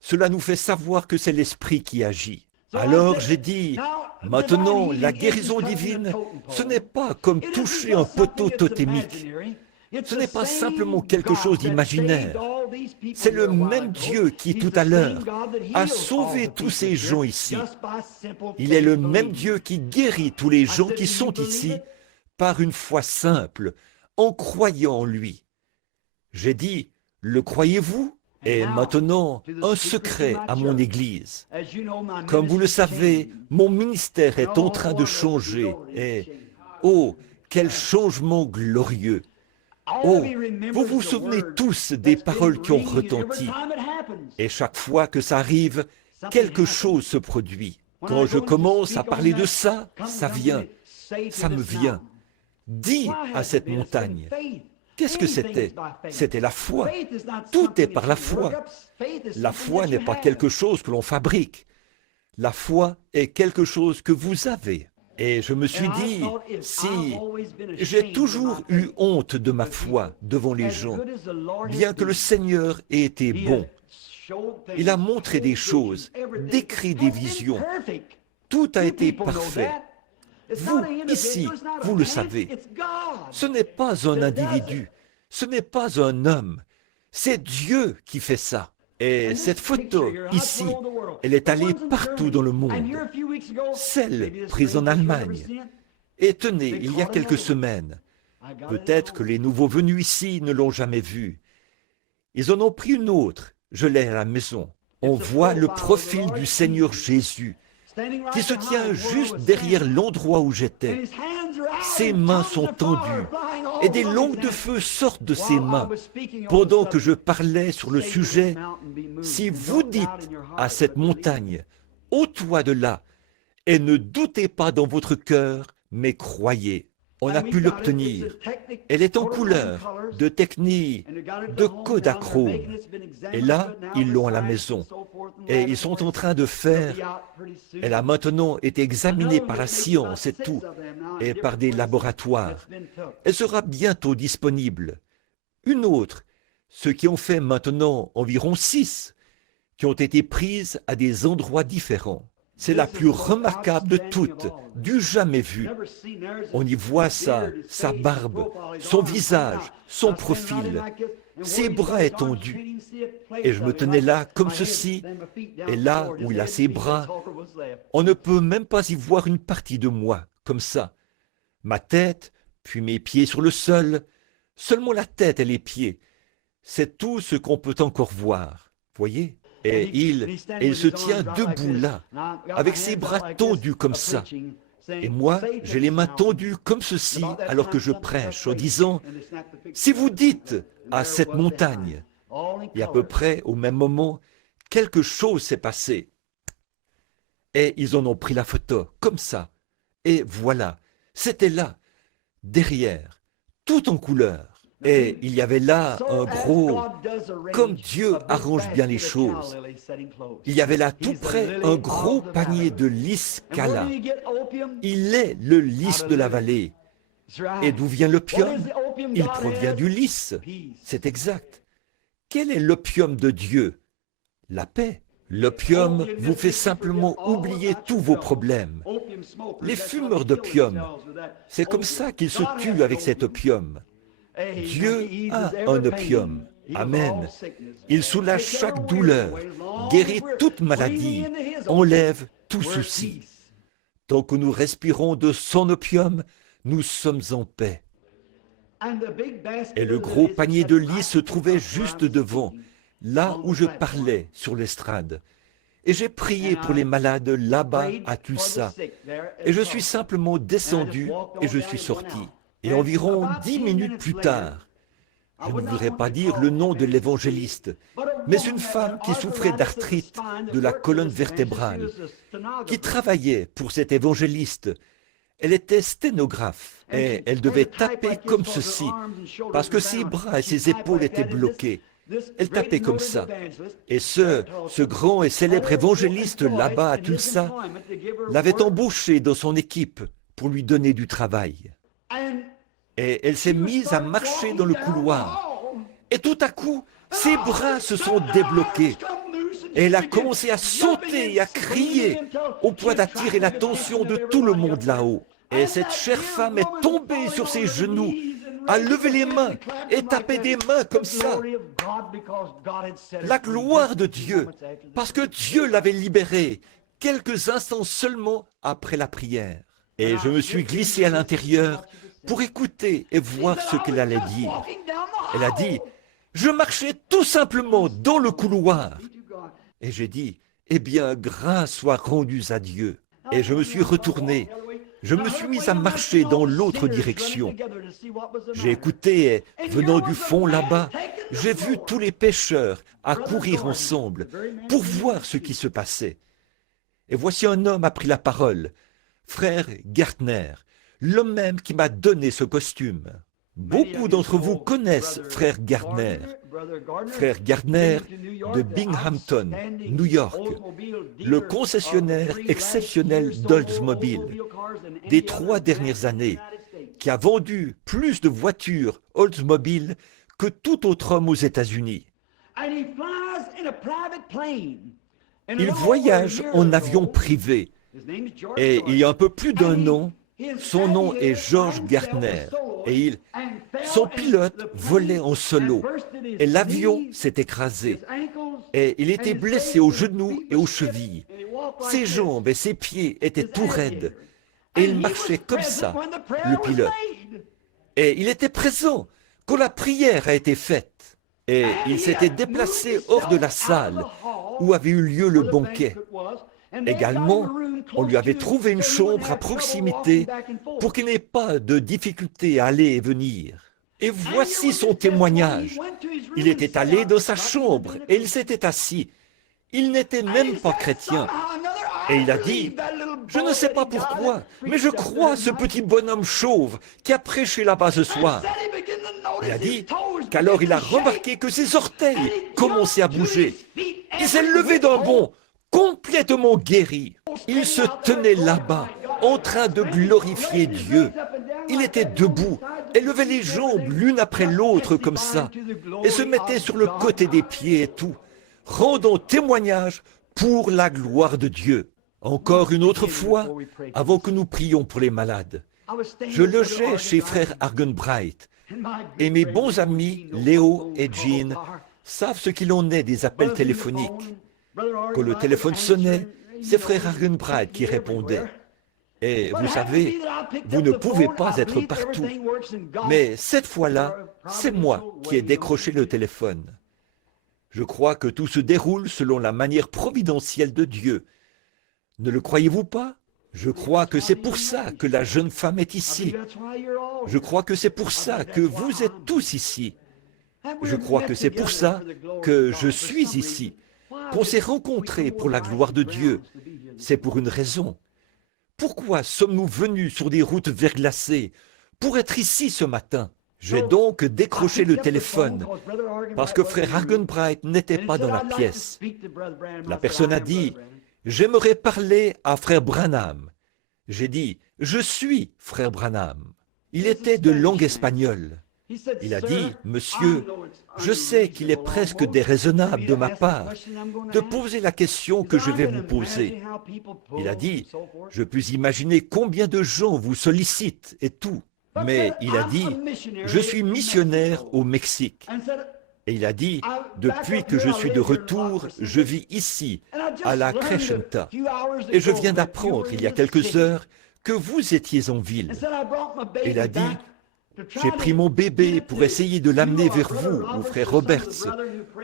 Cela nous fait savoir que c'est l'Esprit qui agit. Alors j'ai dit, maintenant la guérison divine, ce n'est pas comme toucher un poteau totémique. Ce n'est pas simplement quelque chose d'imaginaire. C'est le même Dieu qui, tout à l'heure, a sauvé tous ces gens ici. Il est le même Dieu qui guérit tous les gens qui sont ici par une foi simple, en croyant en lui. J'ai dit, le croyez-vous? Et maintenant, un secret à mon Église. Comme vous le savez, mon ministère est en train de changer et, oh, quel changement glorieux! Oh, vous vous souvenez tous des paroles qui ont retenti. Et chaque fois que ça arrive, quelque chose se produit. Quand je commence à parler de ça, ça vient, ça me vient. Dis à cette montagne. Qu'est-ce que c'était? C'était la foi. Tout est par la foi. La foi n'est pas quelque chose que l'on fabrique. La foi est quelque chose que vous avez. Et je me suis dit, si j'ai toujours eu honte de ma foi devant les gens, bien que le Seigneur ait été bon, il a montré des choses, décrit des visions. Tout a été parfait. Vous, ici, vous le savez. Ce n'est pas un individu, ce n'est pas un homme, c'est Dieu qui fait ça. Et cette photo, ici, elle est allée partout dans le monde. Celle prise en Allemagne. Et tenez, il y a quelques semaines, peut-être que les nouveaux venus ici ne l'ont jamais vue. Ils en ont pris une autre, je l'ai à la maison. On voit le profil du Seigneur Jésus qui se tient juste derrière l'endroit où j'étais. Ses mains sont tendues et des langues de feu sortent de ses mains. Pendant que je parlais sur le sujet, si vous dites à cette montagne, ôte-toi de là, et ne doutez pas dans votre cœur, mais croyez. On a pu l'obtenir. Elle est en couleur, de technique, de Kodachrome. Et là, ils l'ont à la maison. Et ils sont en train de faire. Elle a maintenant été examinée par la science et tout, et par des laboratoires. Elle sera bientôt disponible. Une autre, ceux qui ont fait maintenant environ 6, qui ont été prises à des endroits différents. C'est la plus remarquable de toutes, du jamais vu. On y voit sa barbe, son visage, son profil, ses bras étendus. Et je me tenais là comme ceci, et là où il a ses bras, on ne peut même pas y voir une partie de moi, comme ça. Ma tête, puis mes pieds sur le sol, seulement la tête et les pieds. C'est tout ce qu'on peut encore voir, voyez ? Et il se tient debout là, avec ses bras tendus comme ça. Et moi, j'ai les mains tendues comme ceci alors que je prêche, en disant, si vous dites à cette montagne, et à peu près au même moment, quelque chose s'est passé. Et ils en ont pris la photo, comme ça. Et voilà, c'était là, derrière, tout en couleur. Et il y avait là un gros, comme Dieu arrange bien les choses, il y avait là tout près un gros panier de lys Kala. Il est le lys de la vallée. Et d'où vient l'opium? Il provient du lys. C'est exact. Quel est l'opium de Dieu? La paix. L'opium vous fait simplement oublier tous vos problèmes. Les fumeurs d'opium, c'est comme ça qu'ils se tuent avec cet opium. Dieu a un opium. Amen. Il soulage chaque douleur, guérit toute maladie, enlève tout souci. Tant que nous respirons de son opium, nous sommes en paix. Et le gros panier de lys se trouvait juste devant, là où je parlais sur l'estrade. Et j'ai prié pour les malades là-bas à Tulsa. Et je suis simplement descendu et je suis sorti. Et environ 10 minutes plus tard, je ne voudrais pas dire le nom de l'évangéliste, mais une femme qui souffrait d'arthrite de la colonne vertébrale, qui travaillait pour cet évangéliste. Elle était sténographe et elle devait taper comme ceci, parce que ses bras et ses épaules étaient bloqués. Elle tapait comme ça. Et ce grand et célèbre évangéliste là-bas à Tulsa l'avait embauché dans son équipe pour lui donner du travail. Et elle s'est mise à marcher dans le couloir. Et tout à coup, ses bras se sont débloqués. Et elle a commencé à sauter et à crier au point d'attirer l'attention de tout le monde là-haut. Et cette chère femme est tombée sur ses genoux, a levé les mains et tapé des mains comme ça. La gloire de Dieu, parce que Dieu l'avait libérée quelques instants seulement après la prière. Et je me suis glissé à l'intérieur pour écouter et voir ce qu'elle allait dire. Elle a dit, je marchais tout simplement dans le couloir. Et j'ai dit, eh bien, grâce soit rendue à Dieu. Et je me suis retourné. Je me suis mis à marcher dans l'autre direction. J'ai écouté et, venant du fond là-bas, j'ai vu tous les pêcheurs accourir ensemble pour voir ce qui se passait. Et voici un homme a pris la parole, frère Gartner, l'homme même qui m'a donné ce costume. Beaucoup d'entre vous connaissent frère Gardner. Frère Gardner de Binghamton, New York, le concessionnaire exceptionnel d'Oldsmobile des 3 dernières années, qui a vendu plus de voitures Oldsmobile que tout autre homme aux États-Unis. Il voyage en avion privé. Et il y a un peu plus d'1 an, Son nom est George Gardner et son pilote volait en solo et l'avion s'est écrasé et il était blessé aux genoux et aux chevilles. Ses jambes et ses pieds étaient tout raides et il marchait comme ça, le pilote. Et il était présent quand la prière a été faite et il s'était déplacé hors de la salle où avait eu lieu le banquet. Également, on lui avait trouvé une chambre à proximité pour qu'il n'ait pas de difficulté à aller et venir. Et voici son témoignage. Il était allé dans sa chambre et il s'était assis. Il n'était même pas chrétien. Et il a dit, je ne sais pas pourquoi, mais je crois ce petit bonhomme chauve qui a prêché là-bas ce soir. Il a dit qu'alors il a remarqué que ses orteils commençaient à bouger. Il s'est levé d'un bond, complètement guéri. Il se tenait là-bas, en train de glorifier Dieu. Il était debout et levait les jambes l'une après l'autre comme ça, et se mettait sur le côté des pieds et tout, rendant témoignage pour la gloire de Dieu. Encore une autre fois, avant que nous prions pour les malades, je logeais chez frère Argenbright, et mes bons amis Léo et Jean savent ce qu'il en est des appels téléphoniques. Quand le téléphone sonnait, c'est frère Argenbright qui répondait. Et vous savez, vous ne pouvez pas être partout. Mais cette fois-là, c'est moi qui ai décroché le téléphone. Je crois que tout se déroule selon la manière providentielle de Dieu. Ne le croyez-vous pas? Je crois que c'est pour ça que la jeune femme est ici. Je crois que c'est pour ça que vous êtes tous ici. Je crois que c'est pour ça que je suis ici, qu'on s'est rencontrés pour la gloire de Dieu. C'est pour une raison. Pourquoi sommes-nous venus sur des routes verglacées pour être ici ce matin? J'ai donc décroché le téléphone parce que frère Argenbright n'était pas dans la pièce. La personne a dit, « J'aimerais parler à frère Branham. » J'ai dit, « Je suis frère Branham. » Il était de langue espagnole. Il a dit, « Monsieur, je sais qu'il est presque déraisonnable de ma part de poser la question que je vais vous poser. » Il a dit, « Je puis imaginer combien de gens vous sollicitent et tout. » Mais il a dit, « Je suis missionnaire au Mexique. » Et il a dit, « Depuis que je suis de retour, je vis ici, à la Crescenta. Et je viens d'apprendre, il y a quelques heures, que vous étiez en ville. » Et il a dit, « J'ai pris mon bébé pour essayer de l'amener vers vous, ou frère Roberts,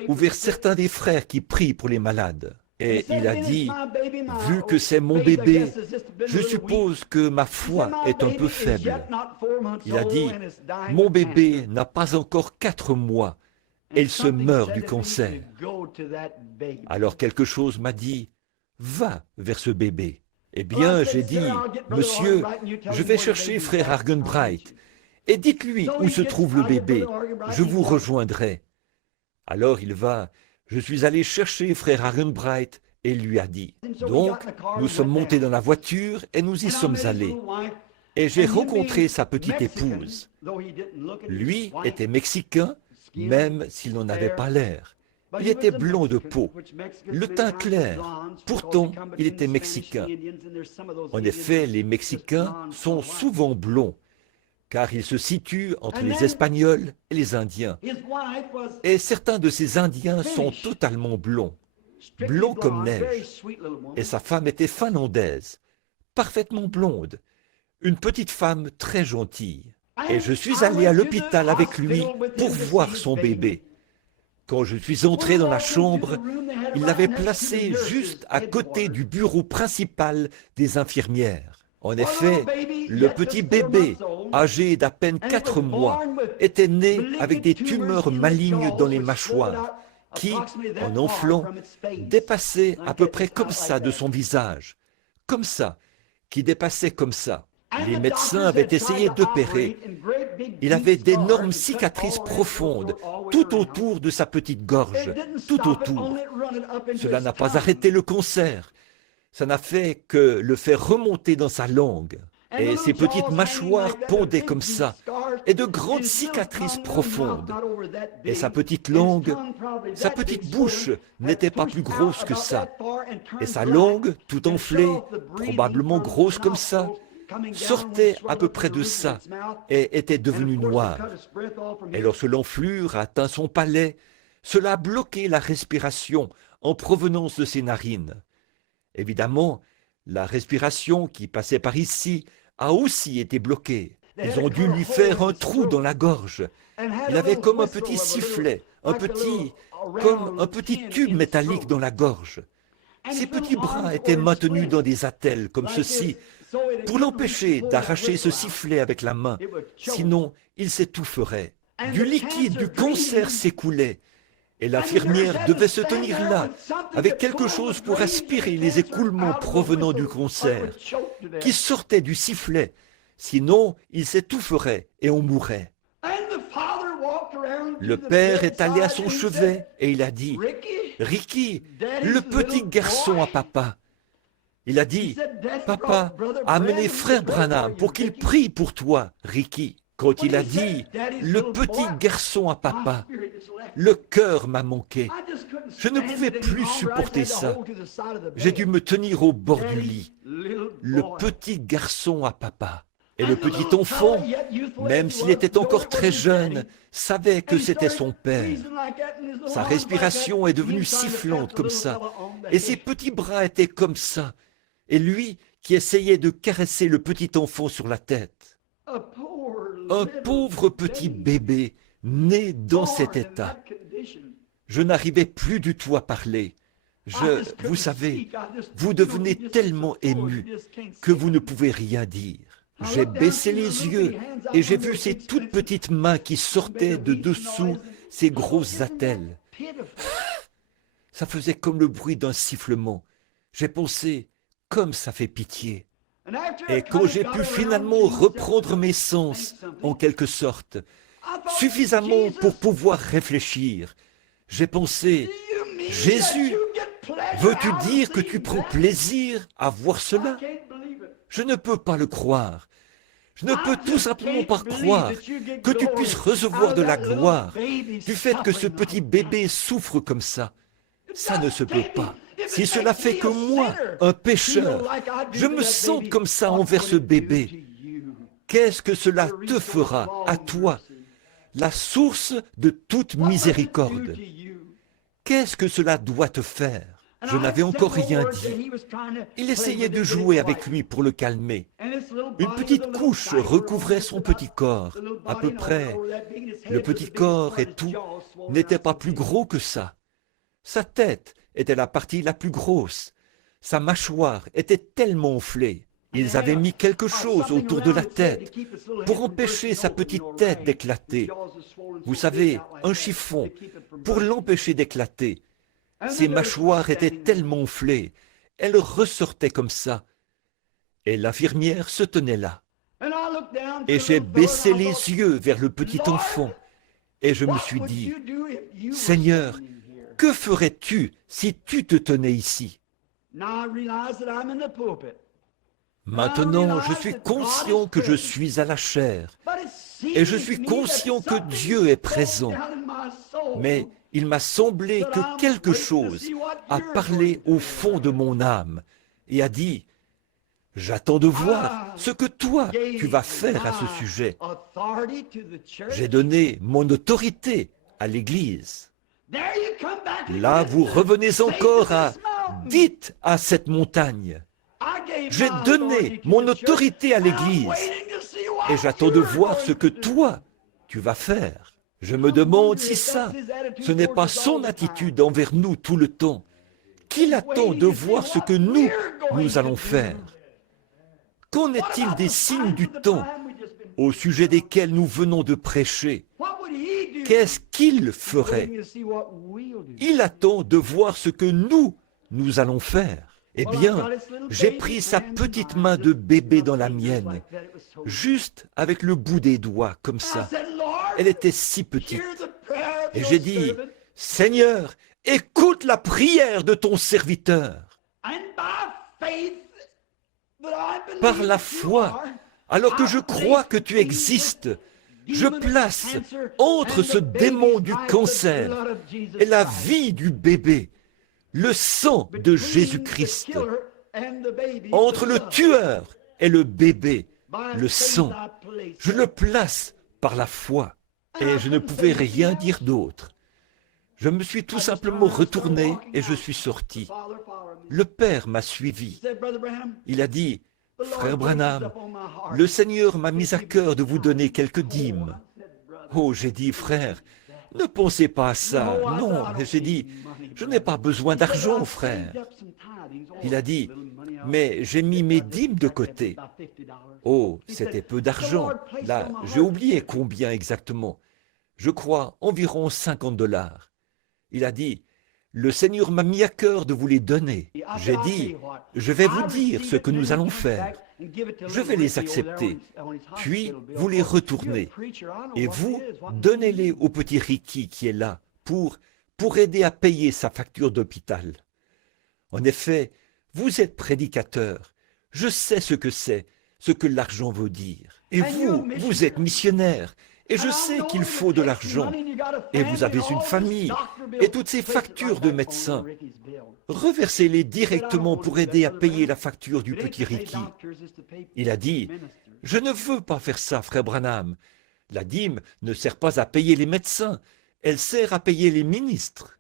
ou vers certains des frères qui prient pour les malades. » Et il a dit, « Vu que c'est mon bébé, je suppose que ma foi est un peu faible. » Il a dit, « Mon bébé n'a pas encore 4 mois. Et il se meurt du cancer. » Alors quelque chose m'a dit, « Va vers ce bébé. » Eh bien, j'ai dit, « Monsieur, je vais chercher frère Argenbright, et dites-lui où se trouve le bébé. Je vous rejoindrai. » Alors il va. Je suis allé chercher frère Argenbright et il lui a dit. Donc, nous sommes montés dans la voiture et nous y sommes allés. Et j'ai rencontré sa petite épouse. Lui était mexicain, même s'il n'en avait pas l'air. Il était blond de peau, le teint clair, pourtant il était mexicain. En effet, les Mexicains sont souvent blonds, car ils se situent entre les Espagnols et les Indiens. Et certains de ces Indiens sont totalement blonds, blonds comme neige. Et sa femme était finlandaise, parfaitement blonde, une petite femme très gentille. Et je suis allé à l'hôpital avec lui pour voir son bébé. Quand je suis entré dans la chambre, il l'avait placé juste à côté du bureau principal des infirmières. En effet, le petit bébé, âgé d'à peine 4 mois, était né avec des tumeurs malignes dans les mâchoires, qui, en enflant, dépassaient à peu près comme ça de son visage, comme ça, qui dépassaient comme ça. Les médecins avaient essayé d'opérer. Il avait d'énormes cicatrices profondes, tout autour de sa petite gorge, tout autour. Cela n'a pas arrêté le cancer. Ça n'a fait que le faire remonter dans sa langue. Et ses petites mâchoires pendaient comme ça, et de grandes cicatrices profondes. Et sa petite langue, sa petite bouche n'était pas plus grosse que ça. Et sa langue, tout enflée, probablement grosse comme ça, sortait à peu près de ça et était devenu noir. Et lorsque l'enflure atteint son palais, cela a bloqué la respiration en provenance de ses narines. Évidemment, la respiration qui passait par ici a aussi été bloquée. Ils ont dû lui faire un trou dans la gorge. Il avait comme un petit sifflet, comme un petit tube métallique dans la gorge. Ses petits bras étaient maintenus dans des attelles comme ceci, pour l'empêcher d'arracher ce sifflet avec la main, sinon il s'étoufferait. Du liquide du cancer s'écoulait, et l'infirmière devait se tenir là, avec quelque chose pour aspirer les écoulements provenant du cancer, qui sortaient du sifflet, sinon il s'étoufferait et on mourrait. Le père est allé à son chevet et il a dit, « Ricky, le petit garçon à papa. » Il a dit, « Papa, amenez frère Branham pour qu'il prie pour toi, Ricky. » Quand il a dit, « Le petit garçon à papa », le cœur m'a manqué. Je ne pouvais plus supporter ça. J'ai dû me tenir au bord du lit. Le petit garçon à papa. Et le petit enfant, même s'il était encore très jeune, savait que c'était son père. Sa respiration est devenue sifflante comme ça, et ses petits bras étaient comme ça, et lui qui essayait de caresser le petit enfant sur la tête. Un pauvre petit bébé né dans cet état. Je n'arrivais plus du tout à parler. Vous savez, vous devenez tellement ému que vous ne pouvez rien dire. J'ai baissé les yeux et j'ai vu ces toutes petites mains qui sortaient de dessous ces grosses attelles. Ça faisait comme le bruit d'un sifflement. J'ai pensé, comme ça fait pitié. Et quand j'ai pu finalement reprendre mes sens, en quelque sorte, suffisamment pour pouvoir réfléchir, j'ai pensé, Jésus, veux-tu dire que tu prends plaisir à voir cela? Je ne peux pas le croire. Je ne peux tout simplement pas croire que tu puisses recevoir de la gloire du fait que ce petit bébé souffre comme ça. Ça ne se peut pas. Si cela fait que moi, un pécheur, je me sens comme ça envers ce bébé, qu'est-ce que cela te fera à toi, la source de toute miséricorde? Qu'est-ce que cela doit te faire? Je n'avais encore rien dit. Il essayait de jouer avec lui pour le calmer. Une petite couche recouvrait son petit corps, à peu près. Le petit corps et tout n'était pas plus gros que ça. Sa tête était la partie la plus grosse. Sa mâchoire était tellement enflée. Ils avaient mis quelque chose autour de la tête pour empêcher sa petite tête d'éclater. Vous savez, un chiffon, pour l'empêcher d'éclater. Ses mâchoires étaient tellement enflées, elles ressortaient comme ça. Et l'infirmière se tenait là. Et j'ai baissé les yeux vers le petit enfant, et je me suis dit, « Seigneur, que ferais-tu si tu te tenais ici ?» Maintenant, je suis conscient que je suis à la chair, et je suis conscient que Dieu est présent. Mais il m'a semblé que quelque chose a parlé au fond de mon âme et a dit, « J'attends de voir ce que toi, tu vas faire à ce sujet. » J'ai donné mon autorité à l'Église. Là, vous revenez encore à « Dites à cette montagne ». J'ai donné mon autorité à l'Église et j'attends de voir ce que toi, tu vas faire. Je me demande si ça, ce n'est pas son attitude envers nous tout le temps, qu'il attend de voir ce que nous allons faire. Qu'en est-il des signes du temps au sujet desquels nous venons de prêcher? Qu'est-ce qu'il ferait? Il attend de voir ce que nous allons faire. Eh bien, j'ai pris sa petite main de bébé dans la mienne, juste avec le bout des doigts, comme ça. Elle était si petite. Et j'ai dit, « Seigneur, écoute la prière de ton serviteur. » Par la foi, alors que je crois que tu existes, je place entre ce démon du cancer et la vie du bébé, le sang de Jésus-Christ, entre le tueur est le bébé, le sang. Je le place par la foi et je ne pouvais rien dire d'autre. Je me suis tout simplement retourné et je suis sorti. Le Père m'a suivi. Il a dit, « Frère Branham, le Seigneur m'a mis à cœur de vous donner quelques dîmes. » Oh, j'ai dit, « Frère, ne pensez pas à ça. » Non, j'ai dit, « Je n'ai pas besoin d'argent, frère. » Il a dit, « Mais j'ai mis mes dîmes de côté. » Oh, c'était peu d'argent. Là, j'ai oublié combien exactement. Je crois environ $50. Il a dit, « Le Seigneur m'a mis à cœur de vous les donner. » J'ai dit, « Je vais vous dire ce que nous allons faire. Je vais les accepter, puis vous les retournez. Et vous, donnez-les au petit Ricky qui est là pour aider à payer sa facture d'hôpital. En effet, vous êtes prédicateur. Je sais ce que c'est, ce que l'argent veut dire. Et vous êtes missionnaire. Et je sais qu'il faut de l'argent. Et vous avez une famille. Et toutes ces factures de médecins. Reversez-les directement pour aider à payer la facture du petit Ricky. Il a dit, « Je ne veux pas faire ça, frère Branham. La dîme ne sert pas à payer les médecins. Elle sert à payer les ministres. »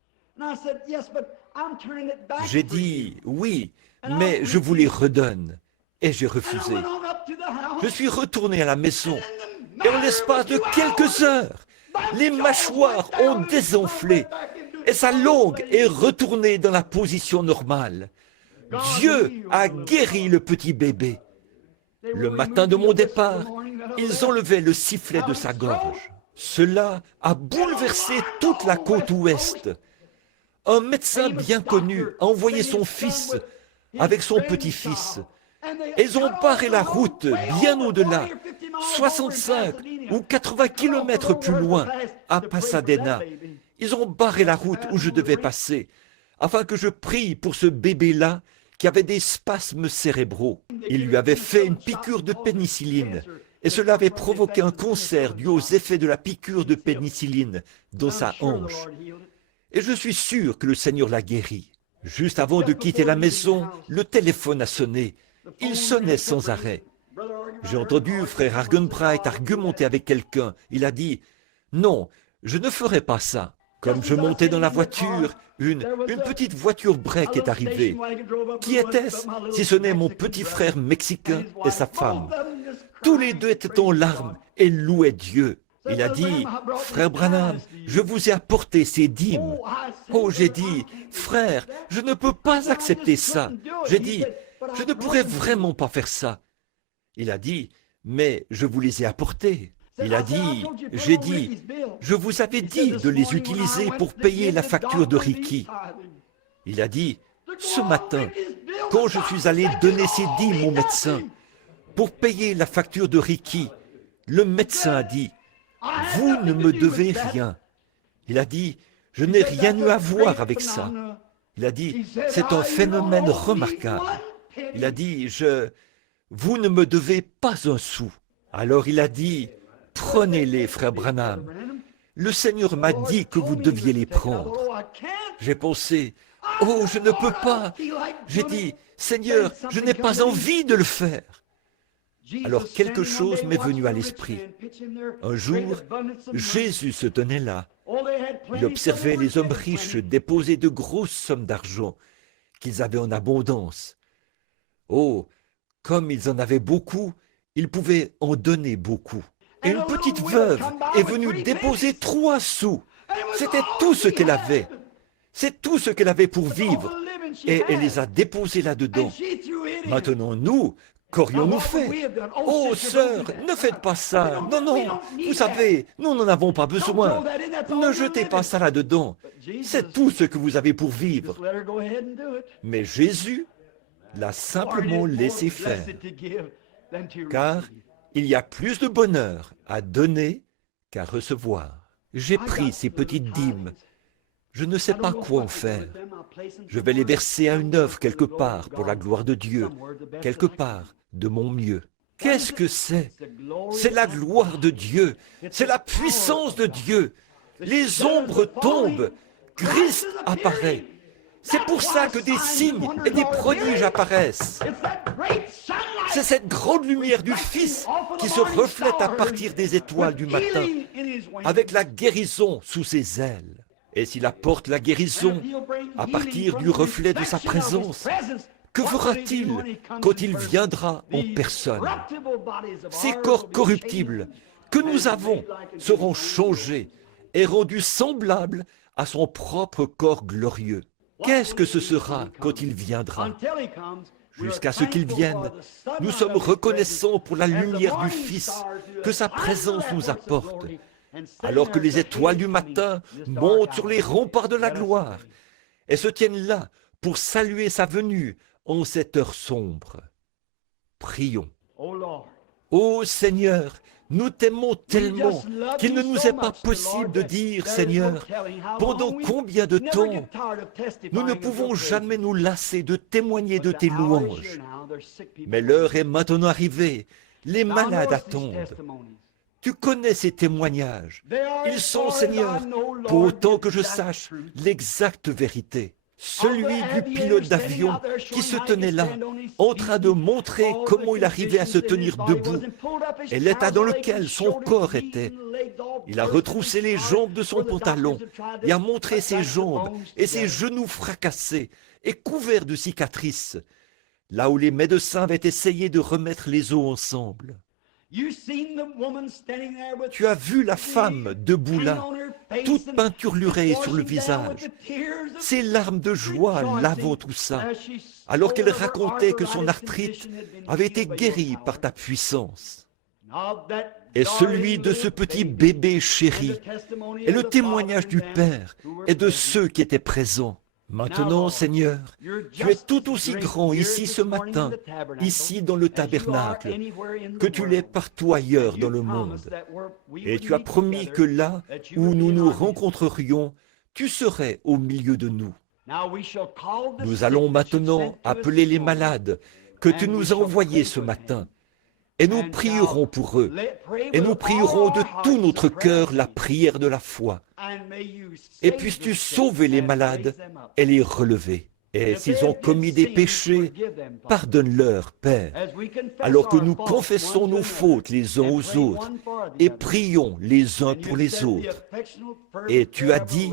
J'ai dit, « Oui, mais je vous les redonne. » Et j'ai refusé. Je suis retourné à la maison. Et en l'espace de quelques heures, les mâchoires ont désenflé et sa langue est retournée dans la position normale. Dieu a guéri le petit bébé. Le matin de mon départ, ils enlevaient le sifflet de sa gorge. Cela a bouleversé toute la côte ouest. Un médecin bien connu a envoyé son fils avec son petit-fils. Ils ont barré la route bien au-delà, 65 ou 80 kilomètres plus loin, à Pasadena. Ils ont barré la route où je devais passer, afin que je prie pour ce bébé-là qui avait des spasmes cérébraux. Il lui avait fait une piqûre de pénicilline, et cela avait provoqué un cancer dû aux effets de la piqûre de pénicilline dans sa hanche. Et je suis sûr que le Seigneur l'a guéri. Juste avant de quitter la maison, le téléphone a sonné. Il sonnait sans arrêt. J'ai entendu frère Argenbright argumenter avec quelqu'un. Il a dit, « Non, je ne ferai pas ça. » Comme je montais dans la voiture, une petite voiture break est arrivée. Qui était-ce, si ce n'est mon petit frère mexicain et sa femme? Tous les deux étaient en larmes et louaient Dieu. Il a dit, « Frère Branham, je vous ai apporté ces dîmes. » Oh, j'ai dit, « Frère, je ne peux pas accepter ça. » J'ai dit, « Je ne pourrais vraiment pas faire ça. » Il a dit, « Mais je vous les ai apportés. » Il a dit, j'ai dit, « Je vous avais dit de les utiliser pour payer la facture de Ricky. » Il a dit, « Ce matin, quand je suis allé donner ces dîmes au médecin pour payer la facture de Ricky, le médecin a dit, « Vous ne me devez rien. » Il a dit, « Je n'ai rien eu à voir avec ça. » Il a dit, « C'est un phénomène remarquable. » Il a dit, « Vous ne me devez pas un sou. » Alors il a dit, « Prenez-les, frère Branham. Le Seigneur m'a dit que vous deviez les prendre. » J'ai pensé, « Oh, je ne peux pas. » J'ai dit, « Seigneur, je n'ai pas envie de le faire. » Alors quelque chose m'est venu à l'esprit. Un jour, Jésus se tenait là. Il observait les hommes riches déposer de grosses sommes d'argent qu'ils avaient en abondance. Oh, comme ils en avaient beaucoup, ils pouvaient en donner beaucoup. Et une petite veuve est venue déposer 3 sous. C'était tout ce qu'elle avait. C'est tout ce qu'elle avait pour vivre. Et elle les a déposés là-dedans. Maintenant, nous, qu'aurions-nous fait? Oh, sœur, ne faites pas ça. Non, non, vous savez, nous n'en avons pas besoin. Ne jetez pas ça là-dedans. C'est tout ce que vous avez pour vivre. Mais Jésus l'a simplement laissé faire. Car il y a plus de bonheur à donner qu'à recevoir. J'ai pris ces petites dîmes. Je ne sais pas quoi en faire. Je vais les verser à une œuvre quelque part pour la gloire de Dieu, quelque part de mon mieux. Qu'est-ce que c'est? C'est la gloire de Dieu, c'est la puissance de Dieu. Les ombres tombent, Christ apparaît. C'est pour ça que des signes et des prodiges apparaissent. C'est cette grande lumière du Fils qui se reflète à partir des étoiles du matin, avec la guérison sous ses ailes. Et s'il apporte la guérison à partir du reflet de sa présence, que fera-t-il quand il viendra en personne? Ces corps corruptibles que nous avons seront changés et rendus semblables à son propre corps glorieux. Qu'est-ce que ce sera quand il viendra? Jusqu'à ce qu'il vienne, nous sommes reconnaissants pour la lumière du Fils que sa présence nous apporte, alors que les étoiles du matin montent sur les remparts de la gloire et se tiennent là pour saluer sa venue en cette heure sombre. Prions. Ô Seigneur, nous t'aimons tellement qu'il ne nous est pas possible de dire, Seigneur, pendant combien de temps nous ne pouvons jamais nous lasser de témoigner de tes louanges. Mais l'heure est maintenant arrivée, les malades attendent. Tu connais ces témoignages. Ils sont, Seigneur, pour autant que je sache l'exacte vérité. Celui du pilote d'avion qui se tenait là, en train de montrer comment il arrivait à se tenir debout et l'état dans lequel son corps était. Il a retroussé les jambes de son pantalon et a montré ses jambes et ses genoux fracassés et couverts de cicatrices, là où les médecins avaient essayé de remettre les os ensemble. Tu as vu la femme debout là, toute peinturlurée sur le visage, ses larmes de joie lavant tout ça, alors qu'elle racontait que son arthrite avait été guérie par ta puissance. Et celui de ce petit bébé chéri est le témoignage du Père et de ceux qui étaient présents. Maintenant, Seigneur, tu es tout aussi grand ici ce matin, ici dans le tabernacle, que tu l'es partout ailleurs dans le monde. Et tu as promis que là où nous nous rencontrerions, tu serais au milieu de nous. Nous allons maintenant appeler les malades que tu nous as envoyés ce matin. Et nous prierons pour eux, et nous prierons de tout notre cœur la prière de la foi. Et puisses-tu sauver les malades et les relever. Et s'ils ont commis des péchés, pardonne-leur, Père, alors que nous confessons nos fautes les uns aux autres et prions les uns pour les autres. Et tu as dit,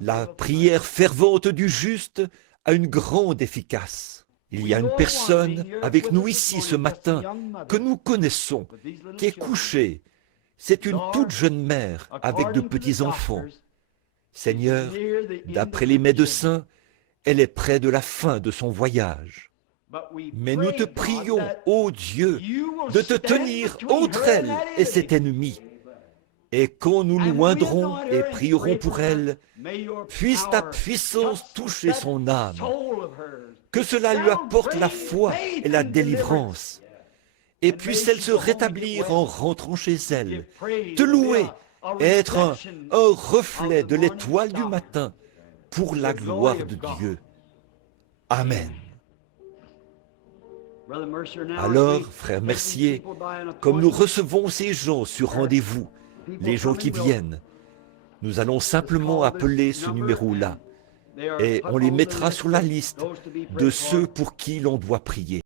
la prière fervente du juste a une grande efficace. Il y a une personne avec nous ici ce matin que nous connaissons, qui est couchée. C'est une toute jeune mère avec de petits-enfants. Seigneur, d'après les médecins, elle est près de la fin de son voyage. Mais nous te prions, ô Dieu, de te tenir entre elle et cet ennemi. Et quand nous nous oindrons et prierons pour elle, puisse ta puissance toucher son âme, que cela lui apporte la foi et la délivrance, et puisse-elle se rétablir en rentrant chez elle, te louer et être un reflet de l'étoile du matin pour la gloire de Dieu. Amen. Alors, frère Mercier, comme nous recevons ces gens sur rendez-vous, les gens qui viennent, nous allons simplement appeler ce numéro-là et on les mettra sur la liste de ceux pour qui l'on doit prier.